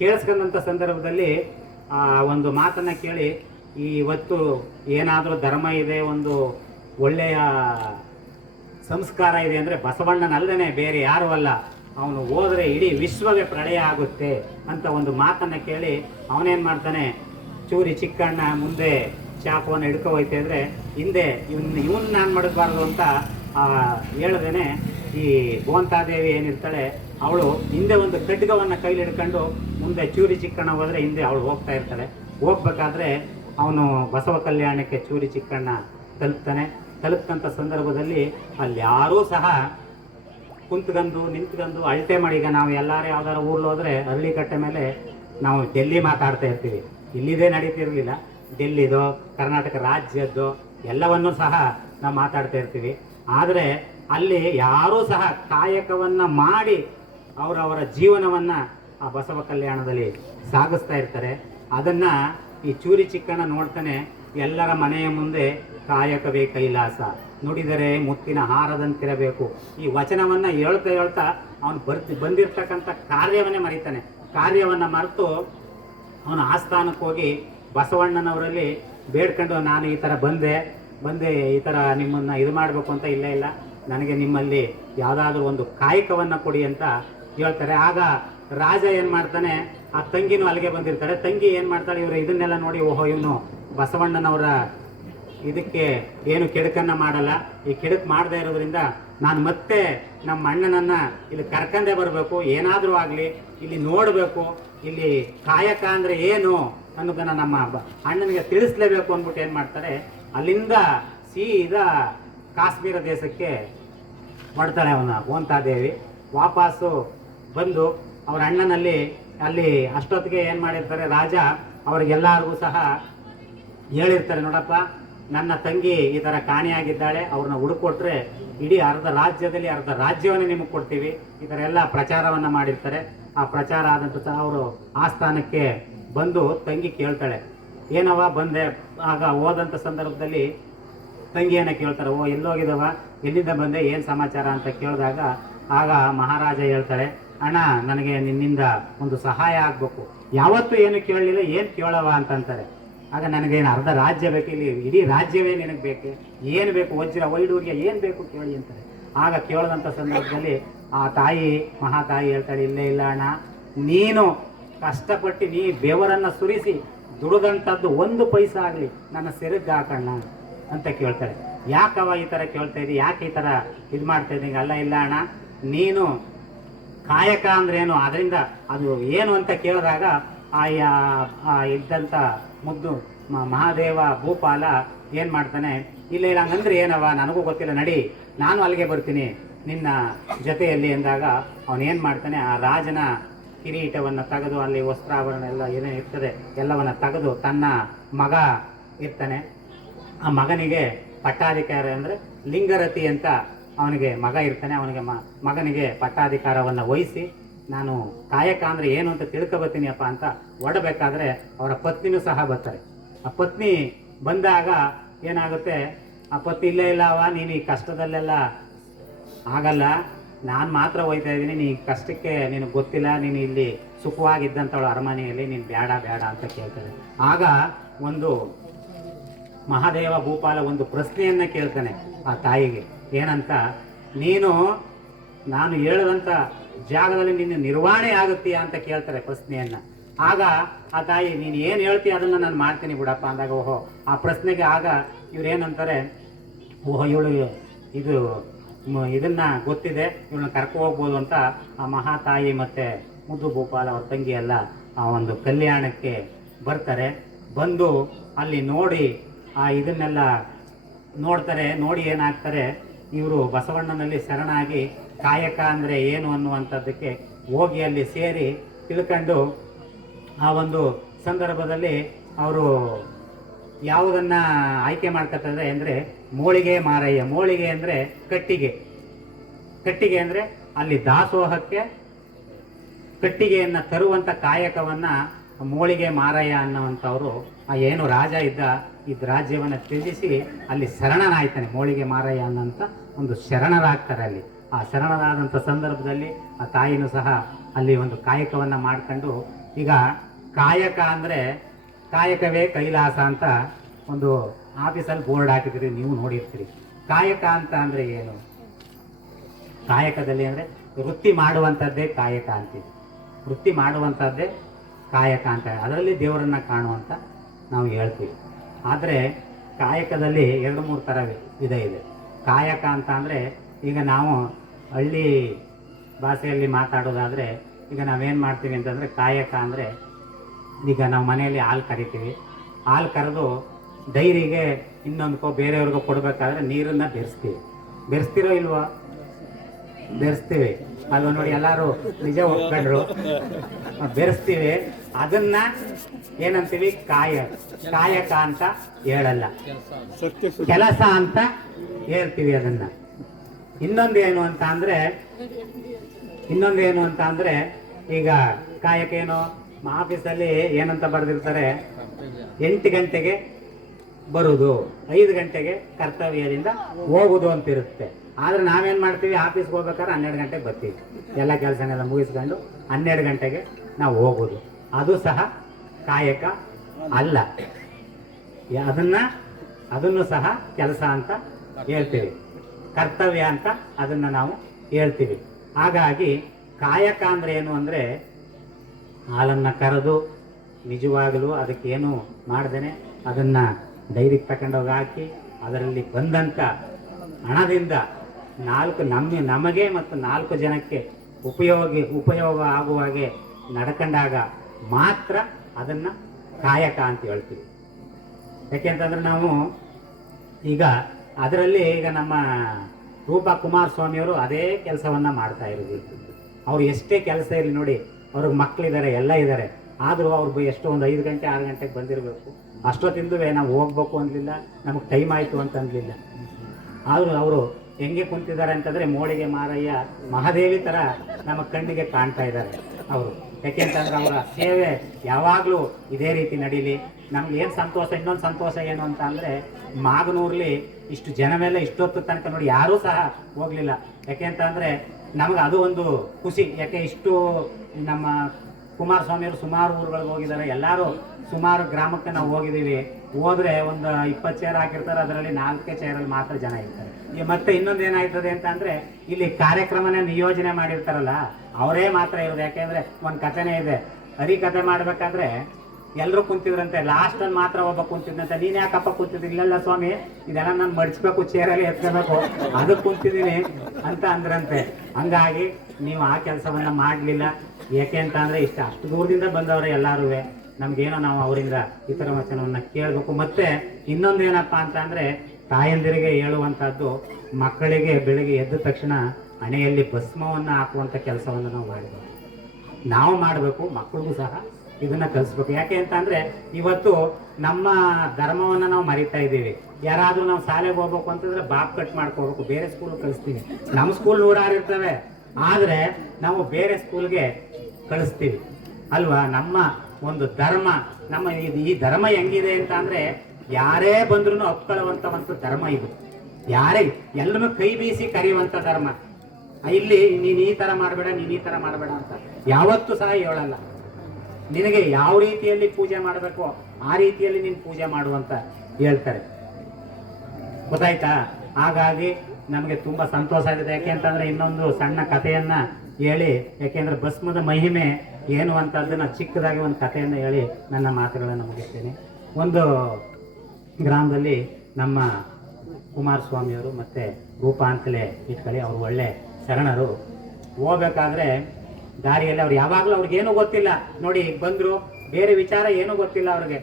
ಕೇಳಿಸ್ಕೊಂಡಂಥ ಸಂದರ್ಭದಲ್ಲಿ ಒಂದು ಮಾತನ್ನ ಕೇಳಿ ಇವತ್ತು ಏನಾದರೂ ಧರ್ಮ ಇದೆ, ಒಂದು ಒಳ್ಳೆಯ ಸಂಸ್ಕಾರ ಇದೆ ಅಂದರೆ ಬಸವಣ್ಣನಲ್ಲದೇ ಬೇರೆ ಯಾರೂ ಅಲ್ಲ. ಅವನು ಹೋದರೆ ಇಡೀ ವಿಶ್ವವೇ ಪ್ರಳಯ ಆಗುತ್ತೆ ಅಂತ ಒಂದು ಮಾತನ್ನ ಕೇಳಿ, ಅವನೇನು ಮಾಡ್ತಾನೆ? ಚೂರಿ ಚಿಕ್ಕಣ್ಣ ಮುಂದೆ ಚಾಪವನ್ನು ಹಿಡ್ಕೊ ಹೋಯ್ತೆ ಅಂದರೆ, ಹಿಂದೆ ಇವನ್ ಇವನ್ ನಾನು ಮಾಡಬಾರ್ದು ಅಂತ ಹೇಳ್ದೇನೆ ಈ ಭುವಂತಾದೇವಿ ಏನಿರ್ತಾಳೆ ಅವಳು ಹಿಂದೆ ಒಂದು ಖಡ್ಗವನ್ನ ಕೈಲಿ ಹಿಡ್ಕೊಂಡು ಮುಂದೆ ಚೂರಿ ಚಿಕ್ಕಣ್ಣ ಹೋದ್ರೆ ಹಿಂದೆ ಅವಳು ಹೋಗ್ತಾ ಇರ್ತಾಳೆ. ಹೋಗ್ಬೇಕಾದ್ರೆ ಅವನು ಬಸವ ಕಲ್ಯಾಣಕ್ಕೆ ಚೂರಿ ಚಿಕ್ಕಣ್ಣ ತಲುಪ್ತಾನೆ. ತಲುಪ್ತಂಥ ಸಂದರ್ಭದಲ್ಲಿ ಅಲ್ಲಿ ಯಾರೂ ಸಹ ಕುಂತ್ಗಂದು, ನಿಂತ್ಗಂದು ಅಳತೆ ಮಾಡಿ, ಈಗ ನಾವು ಎಲ್ಲಾರು ಯಾವ್ದಾರು ಊರ್ಲು ಹೋದ್ರೆ ಕಟ್ಟೆ ಮೇಲೆ ನಾವು ಡೆಲ್ಲಿ ಮಾತಾಡ್ತಾ ಇರ್ತೀವಿ. ಇಲ್ಲಿದೆ ನಡೀತಿರ್ಲಿಲ್ಲ. ಡೆಲ್ಲಿದು, ಕರ್ನಾಟಕ ರಾಜ್ಯದ್ದು ಎಲ್ಲವನ್ನೂ ಸಹ ನಾವು ಮಾತಾಡ್ತಾ ಇರ್ತೀವಿ. ಆದರೆ ಅಲ್ಲಿ ಯಾರೂ ಸಹ ಕಾಯಕವನ್ನು ಮಾಡಿ ಅವರವರ ಜೀವನವನ್ನ ಆ ಬಸವ ಕಲ್ಯಾಣದಲ್ಲಿ ಸಾಗಿಸ್ತಾ ಇರ್ತಾರೆ. ಅದನ್ನ ಈ ಚೂರಿ ಚಿಕ್ಕಣ್ಣ ನೋಡ್ತಾನೆ, ಎಲ್ಲರ ಮನೆಯ ಮುಂದೆ ಕಾಯಕವೇ ಕೈಲಾಸ. ನುಡಿದರೆ ಮುತ್ತಿನ ಹಾರದಂತಿರಬೇಕು. ಈ ವಚನವನ್ನ ಹೇಳ್ತಾ ಹೇಳ್ತಾ ಅವನು ಬರ್ತಿ, ಬಂದಿರ್ತಕ್ಕಂಥ ಕಾರ್ಯವನ್ನೇ ಮರಿತಾನೆ. ಕಾರ್ಯವನ್ನ ಮರೆತು ಅವನು ಆಸ್ಥಾನಕ್ಕೆ ಹೋಗಿ ಬಸವಣ್ಣನವರಲ್ಲಿ ಬೇಡ್ಕೊಂಡು ನಾನು ಈ ಥರ ಬಂದೆ ಬಂದೆ, ಈ ಥರ ನಿಮ್ಮನ್ನು ಇದು ಮಾಡಬೇಕು ಅಂತ ಇಲ್ಲ ಇಲ್ಲ. ನನಗೆ ನಿಮ್ಮಲ್ಲಿ ಯಾವುದಾದ್ರೂ ಒಂದು ಕಾಯಕವನ್ನು ಕೊಡಿ ಅಂತ ಹೇಳ್ತಾರೆ. ಆಗ ರಾಜ ಏನು ಮಾಡ್ತಾನೆ, ಆ ತಂಗಿನೂ ಅಲ್ಲಿಗೆ ಬಂದಿರ್ತಾರೆ ತಂಗಿ ಏನು ಮಾಡ್ತಾಳೆ, ಇವರು, ಇದನ್ನೆಲ್ಲ ನೋಡಿ, ಓಹೋ, ಇವನು ಬಸವಣ್ಣನವರ ಇದಕ್ಕೆ ಏನು ಕೆಡುಕನ್ನು ಮಾಡಲ್ಲ. ಈ ಕೆಡುಕು ಮಾಡದೇ ಇರೋದ್ರಿಂದ ನಾನು ಮತ್ತೆ ನಮ್ಮ ಅಣ್ಣನನ್ನ ಇಲ್ಲಿ ಕರ್ಕಂದೇ ಬರಬೇಕು. ಏನಾದರೂ ಆಗಲಿ, ಇಲ್ಲಿ ನೋಡಬೇಕು. ಇಲ್ಲಿ ಕಾಯಕ ಅಂದರೆ ಏನು ಅನ್ನೋದನ್ನು ನಮ್ಮ ಅಣ್ಣನಿಗೆ ತಿಳಿಸ್ಲೇಬೇಕು ಅಂದ್ಬಿಟ್ಟು ಏನು ಮಾಡ್ತಾರೆ, ಅಲ್ಲಿಂದ ಸೀದಾ ಕಾಶ್ಮೀರ ದೇಶಕ್ಕೆ ಮಾಡ್ತಾಳೆ ಅವನ ಓಂತಾದೇವಿ. ವಾಪಸ್ಸು ಬಂದು ಅವ್ರ ಅಣ್ಣನಲ್ಲಿ ಅಲ್ಲಿ ಅಷ್ಟೊತ್ತಿಗೆ ಏನು ಮಾಡಿರ್ತಾರೆ, ರಾಜ ಅವ್ರಿಗೆಲ್ಲರಿಗೂ ಸಹ ಹೇಳಿರ್ತಾರೆ, ನೋಡಪ್ಪ, ನನ್ನ ತಂಗಿ ಈ ಥರ ಕಾಣೆಯಾಗಿದ್ದಾಳೆ, ಅವ್ರನ್ನ ಹುಡುಕೊಟ್ರೆ ಇಡೀ ಅರ್ಧ ರಾಜ್ಯದಲ್ಲಿ ಅರ್ಧ ರಾಜ್ಯವನ್ನೇ ನಿಮಗೆ ಕೊಡ್ತೀವಿ, ಈ ಥರ ಎಲ್ಲ ಪ್ರಚಾರವನ್ನ ಮಾಡಿರ್ತಾರೆ. ಆ ಪ್ರಚಾರ ಆದಂತ ಅವರು ಆಸ್ಥಾನಕ್ಕೆ ಬಂದು ತಂಗಿ ಕೇಳ್ತಾಳೆ. ಏನವ ಬಂದೆ? ಆಗ ಹೋದಂಥ ಸಂದರ್ಭದಲ್ಲಿ ತಂಗಿಯನ್ನ ಕೇಳ್ತಾರೆ ಓ, ಎಲ್ಲೋಗಿದವ? ಎಲ್ಲಿಂದ ಬಂದೆ? ಏನು ಸಮಾಚಾರ? ಅಂತ ಕೇಳಿದಾಗ ಆಗ ಮಹಾರಾಜ ಹೇಳ್ತಾಳೆ ಅಣ್ಣ, ನನಗೆ ನಿನ್ನಿಂದ ಒಂದು ಸಹಾಯ ಆಗಬೇಕು. ಯಾವತ್ತೂ ಏನು ಕೇಳಲಿಲ್ಲ, ಏನು ಕೇಳವ ಅಂತಂತಾರೆ. ಆಗ ನನಗೇನು ಅರ್ಧ ರಾಜ್ಯ ಬೇಕು, ಇಲ್ಲಿ ಇಡೀ ರಾಜ್ಯವೇ ನಿನಗೆ ಬೇಕು? ಏನು ಬೇಕು, ವಜ್ರ, ವೈಡೂರ್ಯ ಏನು ಬೇಕು ಕೇಳಿ ಅಂತಾರೆ. ಆಗ ಕೇಳಿದಂಥ ಸಂದರ್ಭದಲ್ಲಿ ಆ ತಾಯಿ ಮಹಾತಾಯಿ ಹೇಳ್ತಾಳೆ, ಇಲ್ಲೇ ಇಲ್ಲ ಅಣ್ಣ, ನೀನು ಕಷ್ಟಪಟ್ಟು ನೀ ಬೇವರನ್ನ ಸುರಿಸಿ ದುಡಿದಂಥದ್ದು ಒಂದು ಪೈಸಾ ಆಗಲಿ, ನನ್ನ ಸೆರಗ್ಗೆ ಹಾಕಣ್ಣ ಅಂತ ಕೇಳ್ತಾಳೆ. ಯಾಕವ ಈ ಥರ ಕೇಳ್ತಾ ಇದ್ದೀನಿ ಯಾಕೆ ಈ ಥರ ಇದು ಮಾಡ್ತಾ ಇದ್ದೀನಿ ಅಲ್ಲ, ಇಲ್ಲ ಅಣ್ಣ, ನೀನು ಕಾಯಕ ಅಂದ್ರೇನು ಅದರಿಂದ ಅದು ಏನು ಅಂತ ಕೇಳಿದಾಗ ಆ ಯಾ- ಆ ಇದ್ದಂಥ ಮುದ್ದು ಮಹಾದೇವ ಭೂಪಾಲ ಏನು ಮಾಡ್ತಾನೆ, ಇಲ್ಲ ಇಲ್ಲ, ಹಂಗಂದ್ರೆ ಏನವ ನನಗೂ ಗೊತ್ತಿಲ್ಲ, ನಡಿ, ನಾನು ಅಲ್ಲಿಗೆ ಬರ್ತೀನಿ. ನಿನ್ನ ಜೊತೆಯಲ್ಲಿ ಎಂದಾಗ ಅವನೇನು ಮಾಡ್ತಾನೆ, ಆ ರಾಜನ ಕಿರೀಟವನ್ನು ತೆಗೆದು ಅಲ್ಲಿ ವಸ್ತ್ರಾಭರಣ ಎಲ್ಲ ಏನೇ ಇರ್ತದೆ, ಎಲ್ಲವನ್ನ ತೆಗೆದು ತನ್ನ ಮಗ ಇರ್ತಾನೆ. ಆ ಮಗನಿಗೆ ಪಟ್ಟಾಧಿಕಾರ ಅಂದರೆ ಲಿಂಗರತಿ ಅಂತ ಅವನಿಗೆ ಮಗ ಇರ್ತಾನೆ, ಅವನಿಗೆ ಮಗನಿಗೆ ಪಟ್ಟಾಧಿಕಾರವನ್ನು ವಹಿಸಿ ನಾನು ಕಾಯಕ ಅಂದರೆ ಏನು ಅಂತ ತಿಳ್ಕೊಬತ್ತೀನಿಯಪ್ಪ ಅಂತ ಒಡಬೇಕಾದ್ರೆ ಅವರ ಪತ್ನಿನೂ ಸಹ ಬರ್ತಾರೆ. ಆ ಪತ್ನಿ ಬಂದಾಗ ಏನಾಗುತ್ತೆ, ಆ ಪತ್ನಿ ಇಲ್ಲೇ ಇಲ್ಲವ ನೀನು ಈ ಕಷ್ಟದಲ್ಲೆಲ್ಲ ಆಗಲ್ಲ, ನಾನು ಮಾತ್ರ ಹೋಯ್ತಾ ಇದ್ದೀನಿ ನೀ ಕಷ್ಟಕ್ಕೆ ನಿನಗೆ ಗೊತ್ತಿಲ್ಲ, ನೀನು ಇಲ್ಲಿ ಸುಖವಾಗಿದ್ದಂಥವಳು ಅರಮನೆಯಲ್ಲಿ, ನೀನು ಬೇಡ ಬೇಡ ಅಂತ ಕೇಳ್ತಾರೆ ಆಗ ಒಂದು ಮಹಾದೇವ ಭೂಪಾಲ ಒಂದು ಪ್ರಶ್ನೆಯನ್ನು ಕೇಳ್ತಾನೆ ಆ ತಾಯಿಗೆ. ಏನಂತ, ನೀನು ನಾನು ಹೇಳದಂತ ಜಾಗದಲ್ಲಿ ನಿನ್ನ ನಿರ್ವಹಣೆ ಆಗುತ್ತೀಯಾ ಅಂತ ಕೇಳ್ತಾರೆ ಪ್ರಶ್ನೆಯನ್ನ. ಆಗ ಆ ತಾಯಿ, ನೀನು ಏನು ಹೇಳ್ತೀಯ ಅದನ್ನ ನಾನು ಮಾಡ್ತೀನಿ ಬಿಡಪ್ಪ ಅಂದಾಗ, ಓಹೋ, ಆ ಪ್ರಶ್ನೆಗೆ ಆಗ ಇವ್ರು ಏನಂತಾರೆ ಓಹೋ, ಇವಳು ಇದು ಇದನ್ನ ಗೊತ್ತಿದೆ, ಇವಳನ್ನ ಕರ್ಕೊ ಹೋಗ್ಬೋದು ಅಂತ ಆ ಮಹಾತಾಯಿ ಮತ್ತೆ ಮುದ್ದು ಭೂಪಾಲ ಅವ್ರ ತಂಗಿ ಎಲ್ಲ ಆ ಒಂದು ಕಲ್ಯಾಣಕ್ಕೆ ಬರ್ತಾರೆ. ಬಂದು ಅಲ್ಲಿ ನೋಡಿ ಆ ಇದನ್ನೆಲ್ಲ ನೋಡ್ತಾರೆ, ನೋಡಿ ಏನಾಗ್ತಾರೆ ಇವರು ಬಸವಣ್ಣನಲ್ಲಿ ಶರಣಾಗಿ ಕಾಯಕ ಅಂದರೆ ಏನು ಅನ್ನುವಂಥದ್ದಕ್ಕೆ ಹೋಗಿ ಅಲ್ಲಿ ಸೇರಿ ತಿಳ್ಕೊಂಡು ಆ ಒಂದು ಸಂದರ್ಭದಲ್ಲಿ ಅವರು ಯಾವುದನ್ನು ಆಯ್ಕೆ ಮಾಡ್ಕೊತಾರೆ ಅಂದರೆ ಮೋಳಿಗೆ ಮಾರಯ್ಯ. ಮೋಳಿಗೆ ಅಂದರೆ ಕಟ್ಟಿಗೆ. ಕಟ್ಟಿಗೆ ಅಂದರೆ ಅಲ್ಲಿ ದಾಸೋಹಕ್ಕೆ ಕಟ್ಟಿಗೆಯನ್ನು ತರುವಂಥ ಕಾಯಕವನ್ನು ಮೋಳಿಗೆ ಮಾರಯ್ಯ ಅನ್ನುವಂಥವ್ರು. ಆ ಏನು ರಾಜ ಇದ್ದ ಇದ್ದ ರಾಜ್ಯವನ್ನು ತ್ಯಜಿಸಿ ಅಲ್ಲಿ ಶರಣನಾಯ್ತಾನೆ ಮೋಳಿಗೆ ಮಾರಯ್ಯ ಅನ್ನೋಂಥ ಒಂದು ಶರಣರಾಗ್ತಾರೆ ಅಲ್ಲಿ. ಆ ಶರಣರಾದಂಥ ಸಂದರ್ಭದಲ್ಲಿ ಆ ತಾಯಿನೂ ಸಹ ಅಲ್ಲಿ ಒಂದು ಕಾಯಕವನ್ನ ಮಾಡ್ಕೊಂಡು ಈಗ ಕಾಯಕ ಅಂದರೆ ಕಾಯಕವೇ ಕೈಲಾಸ ಅಂತ ಒಂದು ಆಫೀಸಲ್ಲಿ ಬೋರ್ಡ್ ಹಾಕಿದ್ರಿ ನೀವು ನೋಡಿರ್ತೀರಿ. ಕಾಯಕ ಅಂತ ಅಂದರೆ ಏನು? ಕಾಯಕದಲ್ಲಿ ಅಂದರೆ ವೃತ್ತಿ ಮಾಡುವಂಥದ್ದೇ ಕಾಯಕ ಅಂತೀವಿ. ವೃತ್ತಿ ಮಾಡುವಂಥದ್ದೇ ಕಾಯಕ ಅಂತ. ಅದರಲ್ಲಿ ದೇವರನ್ನ ಕಾಣುವಂತ ನಾವು ಹೇಳ್ತೀವಿ. ಆದರೆ ಕಾಯಕದಲ್ಲಿ ಎರಡು ಮೂರು ಥರ ವಿಧ ಇದೆ. ಕಾಯಕ ಅಂತ ಅಂದರೆ ಈಗ ನಾವು ಹಳ್ಳಿ ಭಾಷೆಯಲ್ಲಿ ಮಾತಾಡೋದಾದರೆ ಈಗ ನಾವೇನು ಮಾಡ್ತೀವಿ ಅಂತಂದರೆ ಕಾಯಕ ಅಂದರೆ ಈಗ ನಾವು ಮನೆಯಲ್ಲಿ ಹಾಲು ಕರಿತೀವಿ. ಹಾಲು ಕರೆದು ಡೈರಿಗೆ ಇನ್ನೊಂದಕ್ಕೋ ಬೇರೆಯವ್ರಿಗೂ ಕೊಡಬೇಕಾದ್ರೆ ನೀರನ್ನು ಬೆರೆಸ್ತೀವಿ. ಬೆರೆಸ್ತಿರೋ ಇಲ್ವೋ? ಬೆರೆಸ್ತೀವಿ. ಅಲ್ವ ನೋಡಿ ಎಲ್ಲರೂ ನಿಜ ಒಪ್ಕೊಂಡ್ರು. ಬೆರೆಸ್ತೀವಿ. ಅದನ್ನ ಏನಂತೀವಿ? ಕಾಯ ಕಾಯಕ ಅಂತ ಹೇಳಲ್ಲ. ಕೆಲಸ ಅಂತ ಹೇಳ್ತೀವಿ ಅದನ್ನ. ಇನ್ನೊಂದು ಏನು ಅಂತ ಅಂದ್ರೆ, ಇನ್ನೊಂದು ಏನು ಅಂತ ಅಂದ್ರೆ, ಈಗ ಕಾಯಕ ಏನು? ಆಫೀಸಲ್ಲಿ ಏನಂತ ಬರೆದಿರ್ತಾರೆ? ಎಂಟು ಗಂಟೆಗೆ ಬರುವುದು. ಐದು ಗಂಟೆಗೆ ಕರ್ತವ್ಯದಿಂದ ಹೋಗುದು ಅಂತ ಇರುತ್ತೆ ಆದ್ರೆ ನಾವೇನ್ ಮಾಡ್ತೀವಿ? ಆಫೀಸ್ಗೆ ಹೋಗ್ಬೇಕಾದ್ರೆ ಹನ್ನೆರಡು ಗಂಟೆಗೆ ಬರ್ತೀವಿ. ಎಲ್ಲ ಕೆಲಸನೆಲ್ಲ ಮುಗಿಸ್ಕೊಂಡು ಹನ್ನೆರಡು ಗಂಟೆಗೆ ನಾವು ಹೋಗೋದು ಅದು ಸಹ ಕಾಯಕ ಅಲ್ಲ. ಅದನ್ನ, ಅದನ್ನು ಸಹ ಕೆಲಸ ಅಂತ ಹೇಳ್ತೀವಿ. ಕರ್ತವ್ಯ ಅಂತ ಅದನ್ನ ನಾವು ಹೇಳ್ತೀವಿ. ಹಾಗಾಗಿ ಕಾಯಕ ಅಂದ್ರೆ ಏನು ಅಂದ್ರೆ ಹಾಲನ್ನು ಕರೆದು ನಿಜವಾಗಲೂ ಅದಕ್ಕೇನು ಮಾಡ್ದೇನೆ, ಅದನ್ನು ಡೈರಿಗೆ ತಗೊಂಡೋಗಿ ಹಾಕಿ ಅದರಲ್ಲಿ ಬಂದಂಥ ಹಣದಿಂದ ನಾಲ್ಕು ನಮ್ಮ ನಮಗೆ ಮತ್ತು ನಾಲ್ಕು ಜನಕ್ಕೆ ಉಪಯೋಗಿ, ಉಪಯೋಗ ಆಗುವ ಹಾಗೆ ನಡ್ಕೊಂಡಾಗ ಮಾತ್ರ ಅದನ್ನು ಕಾಯಕ ಅಂತ ಹೇಳ್ತೀವಿ. ಯಾಕೆಂತಂದ್ರೆ ನಾವು ಈಗ ಅದರಲ್ಲಿ ಈಗ ನಮ್ಮ ರೂಪಾ ಕುಮಾರಸ್ವಾಮಿಯವರು ಅದೇ ಕೆಲಸವನ್ನ ಮಾಡ್ತಾ ಇರೋದು. ಅವ್ರು ಎಷ್ಟೇ ಕೆಲಸ ಇರಲಿ ನೋಡಿ, ಅವ್ರಿಗೆ ಮಕ್ಕಳಿದ್ದಾರೆ ಎಲ್ಲ ಇದ್ದಾರೆ ಆದರೂ ಅವ್ರು ಎಷ್ಟು ಒಂದು ಐದು ಗಂಟೆ, ಆರು ಗಂಟೆಗೆ ಬಂದಿರಬೇಕು. ಅಷ್ಟೊತ್ತಿಂದುವೆ ನಾವು ಹೋಗ್ಬೇಕು ಅಂದಿಲ್ಲ ನಮಗೆ ಟೈಮ್ ಆಯಿತು ಅಂತ ಅನ್ಲಿಲ್ಲ ಆದರೂ ಅವರು ಹೆಂಗೆ ಕುಂತಿದ್ದಾರೆ ಅಂತಂದ್ರೆ ಮೋಳಿಗೆ ಮಾರಯ್ಯ ಮಹಾದೇವಿ ತರ ನಮ್ಮ ಕಣ್ಣಿಗೆ ಕಾಣ್ತಾ ಇದ್ದಾರೆ ಅವರು. ಯಾಕೆಂತಂದ್ರೆ ಅವರ ಸೇವೆ ಯಾವಾಗಲೂ ಇದೇ ರೀತಿ ನಡೀಲಿ. ನಮ್ಗೆ ಏನು ಸಂತೋಷ, ಇನ್ನೊಂದು ಸಂತೋಷ ಏನು ಅಂತ ಅಂದ್ರೆ ಮಾಗನೂರ್ಲಿ ಇಷ್ಟು ಜನವೆಲ್ಲ ಇಷ್ಟೊತ್ತು ತನಕ ನೋಡಿ ಯಾರೂ ಸಹ ಹೋಗಲಿಲ್ಲ. ಯಾಕೆ ಅಂತಂದರೆ ನಮ್ಗೆ ಅದು ಒಂದು ಖುಷಿ. ಯಾಕೆ ಇಷ್ಟು ನಮ್ಮ ಕುಮಾರಸ್ವಾಮಿಯವರು ಸುಮಾರು ಊರುಗಳಿಗೆ ಹೋಗಿದ್ದಾರೆ. ಎಲ್ಲರೂ ಸುಮಾರು ಗ್ರಾಮಕ್ಕೆ ನಾವು ಹೋಗಿದ್ದೀವಿ. ಹೋದರೆ ಒಂದು ಇಪ್ಪತ್ತು ಚೇರ್ ಹಾಕಿರ್ತಾರೆ. ಅದರಲ್ಲಿ ನಾಲ್ಕೇ ಚೇರಲ್ಲಿ ಮಾತ್ರ ಜನ ಇರ್ತಾರೆ. ಮತ್ತೆ ಇನ್ನೊಂದು ಏನಾಯ್ತದೆ ಅಂತ ಅಂದ್ರೆ, ಇಲ್ಲಿ ಕಾರ್ಯಕ್ರಮನೇ ನಿಯೋಜನೆ ಮಾಡಿರ್ತಾರಲ್ಲ, ಅವರೇ ಮಾತ್ರ ಇರೋದು. ಯಾಕೆಂದ್ರೆ ಒಂದು ಕಥೆನೇ ಇದೆ. ಹರಿ ಕಥೆ ಮಾಡ್ಬೇಕಾದ್ರೆ ಎಲ್ಲರೂ ಕುಂತಿದ್ರಂತೆ. ಲಾಸ್ಟ್ ಅಲ್ಲಿ ಮಾತ್ರ ಒಬ್ಬ ಕುಂತಿದ್ದಂತೆ ನೀನ್ ಯಾಕಪ್ಪ ಕುಂತಿದ್ದೀನಿ ಇಲ್ಲಲ್ಲ ಸ್ವಾಮಿ, ಇದೆಲ್ಲ ನಾನು ಮಡಿಸ್ಬೇಕು ಚೇರಲ್ಲಿ ಎತ್ಕೋಬೇಕು. ಅದಕ್ಕೆ ಕುಂತಿದ್ದೀನಿ ಅಂತ ಅಂದ್ರಂತೆ. ಹಂಗಾಗಿ ನೀವು ಆ ಕೆಲಸವನ್ನ ಮಾಡಲಿಲ್ಲ. ಏಕೆ ಅಂತ ಅಂದ್ರೆ, ಇಷ್ಟ ಅಷ್ಟು ದೂರದಿಂದ ಬಂದವರು ಎಲ್ಲಾರು ನಮ್ಗೇನೋ ನಾವು ಅವರಿಂದ ಇತರ ವಚನವನ್ನ ಕೇಳಬೇಕು. ಮತ್ತೆ ಇನ್ನೊಂದು ಏನಪ್ಪ ಅಂತ ಅಂದ್ರೆ ತಾಯಂದಿರಿಗೆ ಹೇಳುವಂಥದ್ದು, ಮಕ್ಕಳಿಗೆ ಬೆಳಿಗ್ಗೆ ಎದ್ದ ತಕ್ಷಣ ಮನೆಯಲ್ಲಿ ಭಸ್ಮವನ್ನು ಹಾಕುವಂಥ ಕೆಲಸವನ್ನು ನಾವು ಮಾಡಬೇಕು ನಾವು ಮಾಡಬೇಕು, ಮಕ್ಕಳಿಗೂ ಸಹ ಇದನ್ನು ಕಲಿಸ್ಬೇಕು. ಯಾಕೆ ಅಂತ ಅಂದ್ರೆ ಇವತ್ತು ನಮ್ಮ ಧರ್ಮವನ್ನು ನಾವು ಮರಿತಾ ಇದ್ದೀವಿ. ಯಾರಾದರೂ ನಾವು ಶಾಲೆಗೆ ಹೋಗ್ಬೇಕು ಅಂತಂದ್ರೆ ಬಾಪ್ ಕಟ್ ಮಾಡ್ಕೋಬೇಕು, ಬೇರೆ ಸ್ಕೂಲ್ ಕಳಿಸ್ತೀವಿ. ನಮ್ಮ ಸ್ಕೂಲ್ ನೂರಾರು ಇರ್ತವೆ, ಆದರೆ ನಾವು ಬೇರೆ ಸ್ಕೂಲ್ಗೆ ಕಳಿಸ್ತೀವಿ. ಅಲ್ವಾ? ನಮ್ಮ ಒಂದು ಧರ್ಮ, ನಮ್ಮ ಇದು- ಈ ಧರ್ಮ ಹೆಂಗಿದೆ ಅಂತ ಅಂದ್ರೆ ಯಾರೇ ಬಂದ್ರು ಅಪ್ಕೊಳ್ಳುವಂತ ಒಂದು ಧರ್ಮ ಇದು ಯಾರೇ ಎಲ್ಲರೂ ಕೈ ಬೀಸಿ ಕರೆಯುವಂತ ಧರ್ಮ. ಇಲ್ಲಿ ನೀನ್ ಈ ತರ ಮಾಡಬೇಡ, ನೀನ್ ಈ ತರ ಮಾಡಬೇಡ ಅಂತ. ಯಾವತ್ತೂ ಸಹ ಹೇಳಲ್ಲ. ನಿನಗೆ ಯಾವ ರೀತಿಯಲ್ಲಿ ಪೂಜೆ ಮಾಡಬೇಕು ಆ ರೀತಿಯಲ್ಲಿ ನೀನು ಪೂಜೆ ಮಾಡುವಂತ ಹೇಳ್ತಾರೆ. ಗೊತ್ತಾಯ್ತಾ? ಹಾಗಾಗಿ ನಮಗೆ ತುಂಬಾ ಸಂತೋಷ ಆಗಿದೆ. ಯಾಕೆಂತಂದ್ರೆ ಇನ್ನೊಂದು ಸಣ್ಣ ಕಥೆಯನ್ನ ಹೇಳಿ ಯಾಕೆಂದ್ರೆ ಭಸ್ಮದ ಮಹಿಮೆ ಏನು ಅಂತ ಅದನ್ನ ಚಿಕ್ಕದಾಗಿ ಒಂದು ಕಥೆಯನ್ನು ಹೇಳಿ ನನ್ನ ಮಾತುಗಳನ್ನು ಮುಗಿಸ್ತೇನೆ. ಒಂದು ಗ್ರಾಮದಲ್ಲಿ ನಮ್ಮ ಕುಮಾರಸ್ವಾಮಿಯವರು ಮತ್ತು ರೂಪಾ ಅಂತಲೇ ಇಟ್ಕೊಳ್ಳಿ, ಅವರು ಒಳ್ಳೆ ಶರಣರು. ಹೋಗ್ಬೇಕಾದ್ರೆ ದಾರಿಯಲ್ಲಿ ಅವ್ರು ಯಾವಾಗಲೂ ಅವ್ರಿಗೇನೂ ಗೊತ್ತಿಲ್ಲ. ನೋಡಿ ಬಂದರು, ಬೇರೆ ವಿಚಾರ ಏನೂ ಗೊತ್ತಿಲ್ಲ ಅವ್ರಿಗೆ.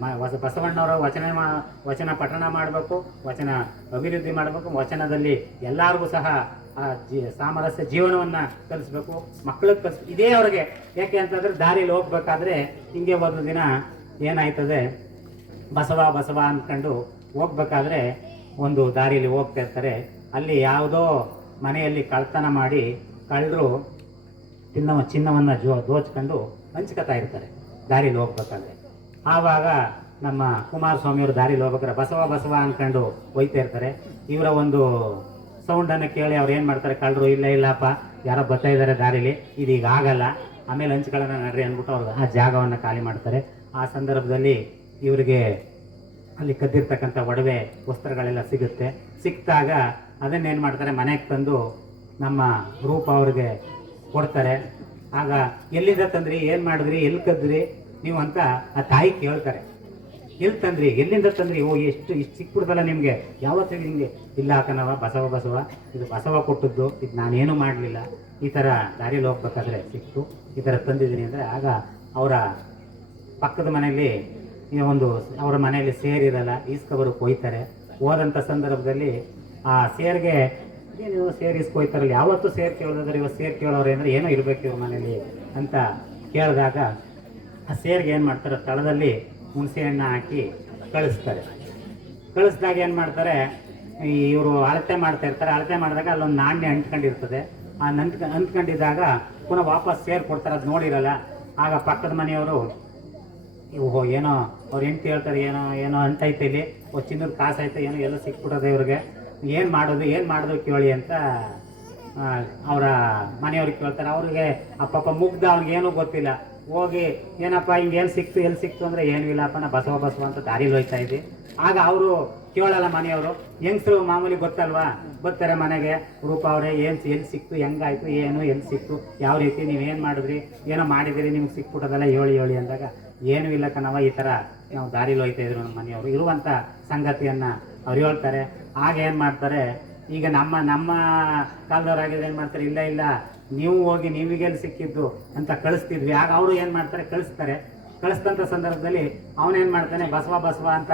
ಮ- ಬಸವಣ್ಣವರ ವಚನ ಮಾ- ವಚನ ಪಠಣ ಮಾಡಬೇಕು, ವಚನ ಅಭಿವೃದ್ಧಿ ಮಾಡಬೇಕು, ವಚನದಲ್ಲಿ ಎಲ್ಲರಿಗೂ ಸಹ ಆ ಜಿ, ಸಾಮರಸ್ಯ ಜೀವನವನ್ನು ಕಲಿಸ್ಬೇಕು ಮಕ್ಕಳಿಗೆ ಕಲಿಸ್, ಇದೇ ಅವ್ರಿಗೆ. ಯಾಕೆ ಅಂತಂದ್ರೆ ದಾರಿಯಲ್ಲಿ ಹೋಗ್ಬೇಕಾದ್ರೆ ಹಿಂಗೆ ಒಂದು ದಿನ ಏನಾಯ್ತದೆ? ಬಸವ ಬಸವ ಅಂದ್ಕೊಂಡು ಹೋಗ್ಬೇಕಾದ್ರೆ ಒಂದು ದಾರಿಯಲ್ಲಿ ಹೋಗ್ತಾ ಇರ್ತಾರೆ. ಅಲ್ಲಿ ಯಾವುದೋ ಮನೆಯಲ್ಲಿ ಕಳ್ತನ ಮಾಡಿ ಕಳ್ಳರು ತಿನ್ನವ ಚಿನ್ನವನ್ನು ಜೋ ದೋಚ್ಕೊಂಡು ಹಂಚ್ಕೊತಾ ಇರ್ತಾರೆ ದಾರಿಲಿ ಹೋಗ್ಬೇಕಾದ್ರೆ. ಆವಾಗ ನಮ್ಮ ಕುಮಾರಸ್ವಾಮಿಯವರು ದಾರಿಲಿ ಹೋಗ್ಬೇಕಾದ್ರೆ ಬಸವ ಬಸವ ಅಂದ್ಕೊಂಡು ಹೋಯ್ತಾ ಇರ್ತಾರೆ. ಇವರ ಒಂದು ಸೌಂಡನ್ನು ಕೇಳಿ ಅವ್ರು ಏನು ಮಾಡ್ತಾರೆ ಕಳ್ಳರು ಇಲ್ಲ, ಇಲ್ಲಪ್ಪ, ಯಾರೋ ಬರ್ತಾ ಇದ್ದಾರೆ ದಾರಿಲಿ, ಇದೀಗ ಆಗಲ್ಲ, ಆಮೇಲೆ ಹಂಚ್ಕೊಳ್ಳೋಣ ನಡ್ರಿ ಅಂದ್ಬಿಟ್ಟು ಅವ್ರು ಆ ಜಾಗವನ್ನು ಖಾಲಿ ಮಾಡ್ತಾರೆ. ಆ ಸಂದರ್ಭದಲ್ಲಿ ಇವರಿಗೆ ಅಲ್ಲಿ ಕದ್ದಿರ್ತಕ್ಕಂಥ ಒಡವೆ ವಸ್ತ್ರಗಳೆಲ್ಲ ಸಿಗುತ್ತೆ. ಸಿಕ್ಕಿದಾಗ ಅದನ್ನೇನು ಮಾಡ್ತಾರೆ, ಮನೆಗೆ ತಂದು ನಮ್ಮ ರೂಪ ಅವ್ರಿಗೆ ಕೊಡ್ತಾರೆ. ಆಗ ಎಲ್ಲಿಂದ ತಂದ್ರಿ, ಏನು ಮಾಡಿದ್ರಿ, ಎಲ್ಲಿ ಕದ್ರಿ ನೀವು ಅಂತ ಆ ತಾಯಿ ಕೇಳ್ತಾರೆ. ಎಲ್ಲಿ ತಂದ್ರಿ, ಎಲ್ಲಿಂದ ತಂದ್ರಿ? ಓ, ಎಷ್ಟು, ಇಷ್ಟು ಸಿಕ್ಬಿಡ್ದಲ್ಲ ನಿಮಗೆ. ಯಾವತ್ತಿಗೆ ನಿಮಗೆ? ಇಲ್ಲ ಹಾಕನವ ಬಸವ ಬಸವ, ಇದು ಬಸವ ಕೊಟ್ಟದ್ದು, ಇದು ನಾನೇನು ಮಾಡಲಿಲ್ಲ. ಈ ಥರ ದಾರಿಯಲ್ಲಿ ಹೋಗ್ಬೇಕಾದ್ರೆ ಸಿಕ್ತು. ಈ ಥರ ತಂದಿದ್ದೀನಿ ಅಂದರೆ ಆಗ ಅವರ ಪಕ್ಕದ ಮನೆಯಲ್ಲಿ ಈ ಒಂದು ಅವರ ಮನೆಯಲ್ಲಿ ಸೇರಿರಲ್ಲ ಈಸ್ಕೊಬರು ಕೊಯ್ತಾರೆ. ಹೋದಂಥ ಸಂದರ್ಭದಲ್ಲಿ ಆ ಸೇರ್ಗೆ ಏನು ಸೇರ್ ಇಸ್ಕೊಯ್ತಾರಲ್ಲ ಯಾವತ್ತೂ ಸೇರ್ ಕೇಳೋದಾದ್ರೆ ಇವಾಗ ಸೇರ್ ಕೇಳೋರು ಅಂದರೆ ಏನೋ ಇರಬೇಕು ಇವ್ರ ಮನೇಲಿ ಅಂತ ಕೇಳಿದಾಗ ಆ ಸೇರ್ಗೆ ಏನು ಮಾಡ್ತಾರೆ? ತಳದಲ್ಲಿ ಹುಣಸೆ ಹಣ್ಣು ಹಾಕಿ ಕಳಿಸ್ತಾರೆ. ಕಳಿಸ್ದಾಗ ಏನು ಮಾಡ್ತಾರೆ? ಇವರು ಅಳತೆ ಮಾಡ್ತಾ ಇರ್ತಾರೆ. ಅಳತೆ ಮಾಡಿದಾಗ ಅಲ್ಲೊಂದು ನಾಣ್ಯ ಅಂಟ್ಕೊಂಡಿರ್ತದೆ. ಆ ನಂಟ್ ಅಂಟ್ಕೊಂಡಿದ್ದಾಗ ಪುನಃ ವಾಪಸ್ ಸೇರ್ ಕೊಡ್ತಾರೆ. ಅದು ನೋಡಿರಲ್ಲ. ಆಗ ಪಕ್ಕದ ಮನೆಯವರು, ಓಹೋ, ಏನೋ ಅವ್ರು ಹೆಂಡ್ತಿ ಹೇಳ್ತಾರೆ, ಏನೋ ಏನೋ ಅಂಟೈತೆ ಇಲ್ಲಿ. ಚಿನ್ನದ ಕಾಸು ಆಯ್ತು, ಏನೋ ಎಲ್ಲ ಸಿಕ್ಬಿಟ್ಟದೆ ಇವ್ರಿಗೆ. ಏನು ಮಾಡೋದು ಏನು ಮಾಡೋದು ಕೇಳಿ ಅಂತ ಅವರ ಮನೆಯವ್ರಿಗೆ ಕೇಳ್ತಾರೆ. ಅವ್ರಿಗೆ ಆ ಪಾಪ ಮುಗ್ಧ ಅವ್ನಿಗೇನೂ ಗೊತ್ತಿಲ್ಲ. ಹೋಗಿ, ಏನಪ್ಪ, ಹಿಂಗೆ ಏನು ಸಿಕ್ತು, ಎಲ್ಲಿ ಸಿಕ್ತು ಅಂದರೆ ಏನೂ ಇಲ್ಲಪ್ಪ ನಾ ಬಸವ ಬಸವ ಅಂತ ದಾರಿಲಿ ಹೋಯ್ತಾ ಇದ್ವಿ ಆಗ ಅವರು ಕೇಳಲ್ಲ ಮನೆಯವರು. ಹೆಂಗಸರು ಮಾಮೂಲಿ ಗೊತ್ತಲ್ವಾ? ಬರ್ತಾರೆ ಮನೆಗೆ. ರೂಪ ಅವರೇ, ಏನು ಎಲ್ಲಿ ಸಿಕ್ತು ಹೆಂಗಾಯ್ತು ಏನು, ಎಲ್ಲಿ ಸಿಕ್ತು, ಯಾವ ರೀತಿ ನೀವೇನು ಮಾಡಿದ್ರಿ, ಏನೋ ಮಾಡಿದಿರಿ ನಿಮ್ಗೆ ಸಿಕ್ಬಿಟ್ಟದಲ್ಲ ಹೇಳಿ ಹೇಳಿ ಅಂದಾಗ, ಏನೂ ಇಲ್ಲ ಕಣವ ಈ ಥರ ನಾವು ದಾರಿಲಿ ಹೋಯ್ತಾ ಇದ್ರು ನಮ್ಮ ಮನೆಯವರು. ಇರುವಂಥ ಸಂಗತಿಯನ್ನು ಅವ್ರು ಹೇಳ್ತಾರೆ. ಆಗ ಏನು ಮಾಡ್ತಾರೆ, ಈಗ ನಮ್ಮ ನಮ್ಮ ಕಾಲದವ್ರಾಗಿದ್ರೆ ಏನು ಮಾಡ್ತಾರೆ, ಇಲ್ಲ ಇಲ್ಲ, ನೀವು ಹೋಗಿ ನೀವಿಗೆಲ್ಲಿ ಸಿಕ್ಕಿದ್ದು ಅಂತ ಕಳಿಸ್ತಿದ್ವಿ. ಆಗ ಅವರು ಏನು ಮಾಡ್ತಾರೆ, ಕಳಿಸ್ತಾರೆ. ಕಳಿಸ್ತಂಥ ಸಂದರ್ಭದಲ್ಲಿ ಅವನೇನು ಮಾಡ್ತಾನೆ, ಬಸವ ಬಸವ ಅಂತ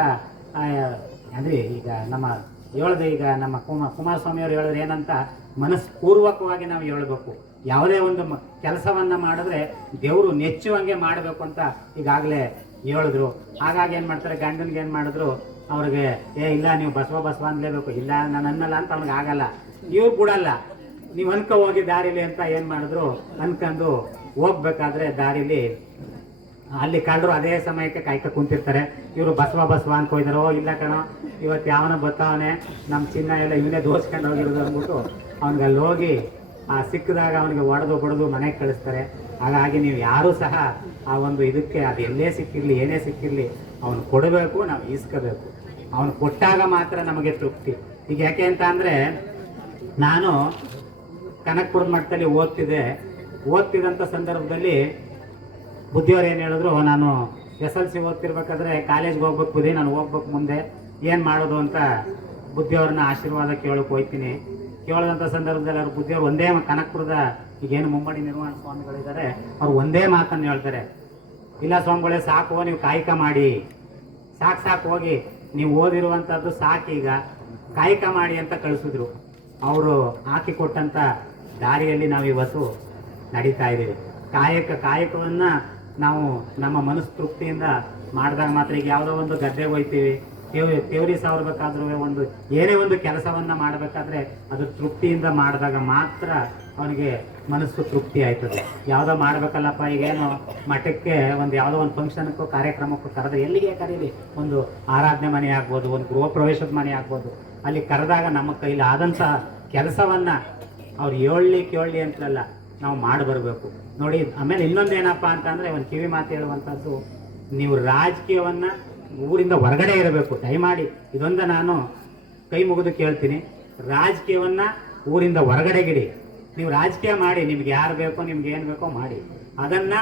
ಅಂದ್ರೆ ಈಗ ನಮ್ಮ, ಹೇಳ್ದೆ ಈಗ ನಮ್ಮ ಕುಮ ಕುಮಾರಸ್ವಾಮಿ ಅವರು ಹೇಳಿದ್ರೆ ಏನಂತ ಮನಸ್ಪೂರ್ವಕವಾಗಿ ನಾವು ಹೇಳ್ಬೇಕು. ಯಾವುದೇ ಒಂದು ಕೆಲಸವನ್ನ ಮಾಡಿದ್ರೆ ದೇವರು ನೆಚ್ಚುವಂಗೆ ಮಾಡಬೇಕು ಅಂತ ಈಗಾಗಲೇ ಹೇಳಿದ್ರು. ಹಾಗಾಗಿ ಏನು ಮಾಡ್ತಾರೆ? ಗಂಡನಿಗೆ ಏನು ಮಾಡಿದ್ರು? ಅವ್ರಿಗೆ, ಏ, ಇಲ್ಲ, ನೀವು ಬಸವ ಬಸವ ಅನ್ಲೇಬೇಕು. ಇಲ್ಲ, ನಾನು ಅನ್ನಲ್ಲ ಅಂತ ಅವ್ನಿಗೆ ಆಗಲ್ಲ. ಇವ್ರು ಬಿಡಲ್ಲ ನೀವು ಅನ್ಕೊ ಹೋಗಿ ದಾರಿಲಿ ಅಂತ ಏನು ಮಾಡಿದ್ರು? ಅನ್ಕೊಂಡು ಹೋಗ್ಬೇಕಾದ್ರೆ ದಾರಿಲಿ ಅಲ್ಲಿ ಕಳ್ಳರು ಅದೇ ಸಮಯಕ್ಕೆ ಕಾಯ್ಕ ಕುಂತಿರ್ತಾರೆ. ಇವರು ಬಸವ ಬಸವ ಅನ್ಕೋಯ್ದಾರೆ ಓ, ಇಲ್ಲ ಕಣೋ ಇವತ್ತು ಯಾವನ ಬರ್ತಾವನೆ. ನಮ್ಮ ಚಿನ್ನ ಎಲ್ಲ ಇವನೇ ದೋಸ್ಕೊಂಡು ಹೋಗಿರೋದು ಅಂದ್ಬಿಟ್ಟು ಅವ್ನಿಗೆ ಅಲ್ಲಿ ಹೋಗಿ ಆ ಸಿಕ್ಕಿದಾಗ ಅವನಿಗೆ ಒಡೆದು ಬಡದು ಮನೆಗೆ ಕಳಿಸ್ತಾರೆ. ಹಾಗಾಗಿ ನೀವು ಯಾರೂ ಸಹ ಆ ಒಂದು ಇದಕ್ಕೆ ಅದು ಎಲ್ಲೇ ಸಿಕ್ಕಿರಲಿ, ಏನೇ ಸಿಕ್ಕಿರಲಿ, ಅವನು ಕೊಡಬೇಕು, ನಾವು ಈಸ್ಕೋಬೇಕು. ಅವನು ಕೊಟ್ಟಾಗ ಮಾತ್ರ ನಮಗೆ ತೃಪ್ತಿ. ಈಗ ಯಾಕೆ ಅಂತ ಅಂದರೆ, ನಾನು ಕನಕಪುರದ ಮಟ್ಟದಲ್ಲಿ ಓದ್ತಿದ್ದೆ. ಓದ್ತಿದ್ದಂಥ ಸಂದರ್ಭದಲ್ಲಿ ಬುದ್ಧಿಯವ್ರು ಏನು ಹೇಳಿದ್ರು, ನಾನು ಎಸ್ ಎಲ್ ಸಿ ಓದ್ತಿರ್ಬೇಕಾದ್ರೆ ಕಾಲೇಜ್ಗೆ ಹೋಗ್ಬೇಕು ಬುದ್ಧಿ, ನಾನು ಹೋಗ್ಬೇಕು ಮುಂದೆ. ಏನು ಮಾಡೋದು ಅಂತ ಬುದ್ಧಿಯವ್ರನ್ನ ಆಶೀರ್ವಾದ ಕೇಳೋಕೆ ಹೋಗ್ತೀನಿ. ಕೇಳಿದಂಥ ಸಂದರ್ಭದಲ್ಲಿ ಅವ್ರ ಬುದ್ಧಿಯವ್ರು ಒಂದೇ ಕನಕಪುರದ ಈಗೇನು ಮುಂಬಡಿ ನಿರ್ಮಾಣ ಸ್ವಾಮಿಗಳಿದ್ದಾರೆ, ಅವ್ರು ಒಂದೇ ಮಾತನ್ನು ಹೇಳ್ತಾರೆ. ಇಲ್ಲ ಸ್ವಾಮಿಗಳೇ, ಸಾಕು, ನೀವು ಕಾಯಕ ಮಾಡಿ. ಸಾಕು ಸಾಕು, ಹೋಗಿ. ನೀವು ಓದಿರುವಂಥದ್ದು ಸಾಕೀಗ ಕಾಯಕ ಮಾಡಿ ಅಂತ ಕಳಿಸಿದ್ರು. ಅವರು ಹಾಕಿ ಕೊಟ್ಟಂಥ ದಾರಿಯಲ್ಲಿ ನಾವು ಇವತ್ತು ನಡೀತಾ ಇದ್ದೀವಿ. ಕಾಯಕ, ಕಾಯಕವನ್ನು ನಾವು ನಮ್ಮ ಮನಸ್ಸು ತೃಪ್ತಿಯಿಂದ ಮಾಡಿದಾಗ ಮಾತ್ರ ಈಗ ಯಾವುದೋ ಒಂದು ಗದ್ದೆಗೆ ಹೋಯ್ತೀವಿ. ತೇವ್ ತೇವರಿ ಸಾವರ್ಬೇಕಾದ್ರೂ ಒಂದು, ಏನೇ ಒಂದು ಕೆಲಸವನ್ನು ಮಾಡಬೇಕಾದ್ರೆ ಅದು ತೃಪ್ತಿಯಿಂದ ಮಾಡಿದಾಗ ಮಾತ್ರ ಅವನಿಗೆ ಮನಸ್ಸು ತೃಪ್ತಿ ಆಯ್ತದೆ. ಯಾವುದೋ ಮಾಡಬೇಕಲ್ಲಪ್ಪ, ಈಗೇನು ಮಠಕ್ಕೆ ಒಂದು ಯಾವುದೋ ಒಂದು ಫಂಕ್ಷನ್ಗೂ ಕಾರ್ಯಕ್ರಮಕ್ಕೂ ಕರೆದ್ರೆ ಎಲ್ಲಿಗೆ ಕರೀಲಿ ಒಂದು ಆರಾಧನೆ ಮನೆ ಆಗ್ಬೋದು, ಒಂದು ಗೃಹ ಪ್ರವೇಶದ ಮನೆ ಆಗ್ಬೋದು. ಅಲ್ಲಿ ಕರೆದಾಗ ನಮ್ಮ ಕೈಲಿ ಆದಂಥ ಕೆಲಸವನ್ನ ಅವ್ರು ಏಳ್ಲಿ ಕೇಳಲಿ ಅಂತಲ್ಲ ನಾವು ಮಾಡಿ ಬರಬೇಕು. ನೋಡಿ, ಆಮೇಲೆ ಇನ್ನೊಂದು ಏನಪ್ಪ ಅಂತಂದ್ರೆ ಒಂದು ಕಿವಿ ಮಾತು ಹೇಳುವಂಥದ್ದು ನೀವು ರಾಜಕೀಯವನ್ನ ಊರಿಂದ ಹೊರಗಡೆ ಇರಬೇಕು. ದಯಮಾಡಿ ಇದೊಂದು ನಾನು ಕೈ ಮುಗಿದು ಕೇಳ್ತೀನಿ. ರಾಜಕೀಯವನ್ನು ಊರಿಂದ ಹೊರಗಡೆಗಿಡಿ. ನೀವು ರಾಜಕೀಯ ಮಾಡಿ, ನಿಮ್ಗೆ ಯಾರು ಬೇಕೋ, ನಿಮ್ಗೆ ಏನು ಬೇಕೋ ಮಾಡಿ. ಅದನ್ನ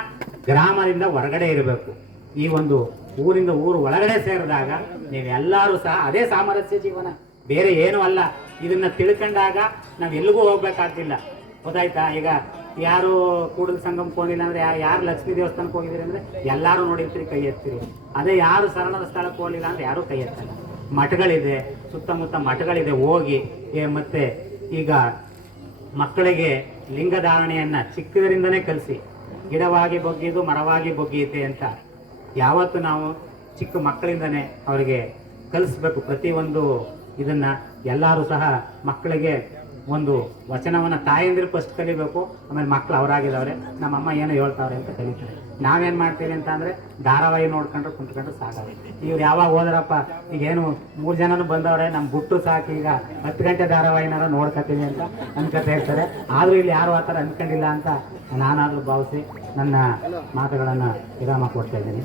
ಗ್ರಾಮದಿಂದ ಹೊರಗಡೆ ಇರಬೇಕು. ಈ ಒಂದು ಊರಿಂದ ಊರು ಒಳಗಡೆ ಸೇರಿದಾಗ ನೀವೆಲ್ಲರೂ ಸಹ ಅದೇ ಸಾಮರಸ್ಯ ಜೀವನ. ಬೇರೆ ಏನೂ ಅಲ್ಲ. ಇದನ್ನ ತಿಳ್ಕೊಂಡಾಗ ನಾವು ಎಲ್ಲಿಗೂ ಹೋಗ್ಬೇಕಾಗ್ತಿಲ್ಲ. ಗೊತ್ತಾಯ್ತಾ? ಈಗ ಯಾರು ಕೂಡಲ ಸಂಗಮ್ ಹೋಗಿಲ್ಲ ಅಂದ್ರೆ ಯಾರು ಲಕ್ಷ್ಮೀ ದೇವಸ್ಥಾನಕ್ಕೆ ಹೋಗಿದ್ದೀರಿ ಅಂದ್ರೆ ಎಲ್ಲರೂ ನೋಡಿರ್ತೀರಿ ಕೈ ಎತ್ತೀರಿ. ಅದೇ ಯಾರು ಶರಣದ ಸ್ಥಳಕ್ಕೆ ಹೋಗಲಿಲ್ಲ ಅಂದ್ರೆ ಯಾರು ಕೈ ಎತ್ತಲ್ಲ. ಮಠಗಳಿದೆ, ಸುತ್ತಮುತ್ತ ಮಠಗಳಿದೆ, ಹೋಗಿ ಮತ್ತೆ ಈಗ ಮಕ್ಕಳಿಗೆ ಲಿಂಗಧಾರಣೆಯನ್ನ ಚಿಕ್ಕದರಿಂದನೇ ಕಲಿಸಿ. ಗಿಡವಾಗಿ ಬಗ್ಗಿದು ಮರವಾಗಿ ಬೊಗ್ಗಿಯುತ್ತೆ ಅಂತ ಯಾವತ್ತು ನಾವು ಚಿಕ್ಕ ಮಕ್ಕಳಿಂದನೇ ಅವರಿಗೆ ಕಲಿಸ್ಬೇಕು. ಪ್ರತಿಯೊಂದು ಇದನ್ನ ಎಲ್ಲರೂ ಸಹ ಮಕ್ಕಳಿಗೆ ಒಂದು ವಚನವನ್ನು ತಾಯಂದಿರು ಫಸ್ಟ್ ಕಲಿಬೇಕು, ಆಮೇಲೆ ಮಕ್ಕಳು ಅವರಾಗಿದ್ದಾವ್ರೆ ನಮ್ಮಮ್ಮ ಏನೋ ಹೇಳ್ತಾವ್ರೆ ಅಂತ ಕಲಿತಾರೆ. ನಾವೇನು ಮಾಡ್ತೀವಿ ಅಂತ ಅಂದರೆ ಧಾರಾವಾಹಿ ನೋಡ್ಕೊಂಡ್ರೆ ಕುಂತ್ಕೊಂಡ್ರೆ ಸಾಕಾಗುತ್ತೆ. ಇವ್ರು ಯಾವಾಗ ಹೋದ್ರಪ್ಪ, ಈಗೇನು ಮೂರು ಜನನು ಬಂದವ್ರೆ ನಮ್ಮ ಬಿಟ್ಟು ಸಾಕು ಈಗ, ಹತ್ತು ಗಂಟೆ ಧಾರಾವಾಹಿನಾರ ನೋಡ್ಕೊತೀವಿ ಅಂತ ಅನ್ಕೊತಾ ಇರ್ತಾರೆ. ಆದರೂ ಇಲ್ಲಿ ಯಾರು ಆ ಥರ ಅನ್ಕೊಂಡಿಲ್ಲ ಅಂತ ನಾನಾದರೂ ಭಾವಿಸಿ ನನ್ನ ಮಾತುಗಳನ್ನು ವಿರಾಮ ಕೊಡ್ತಾ ಇದ್ದೀನಿ.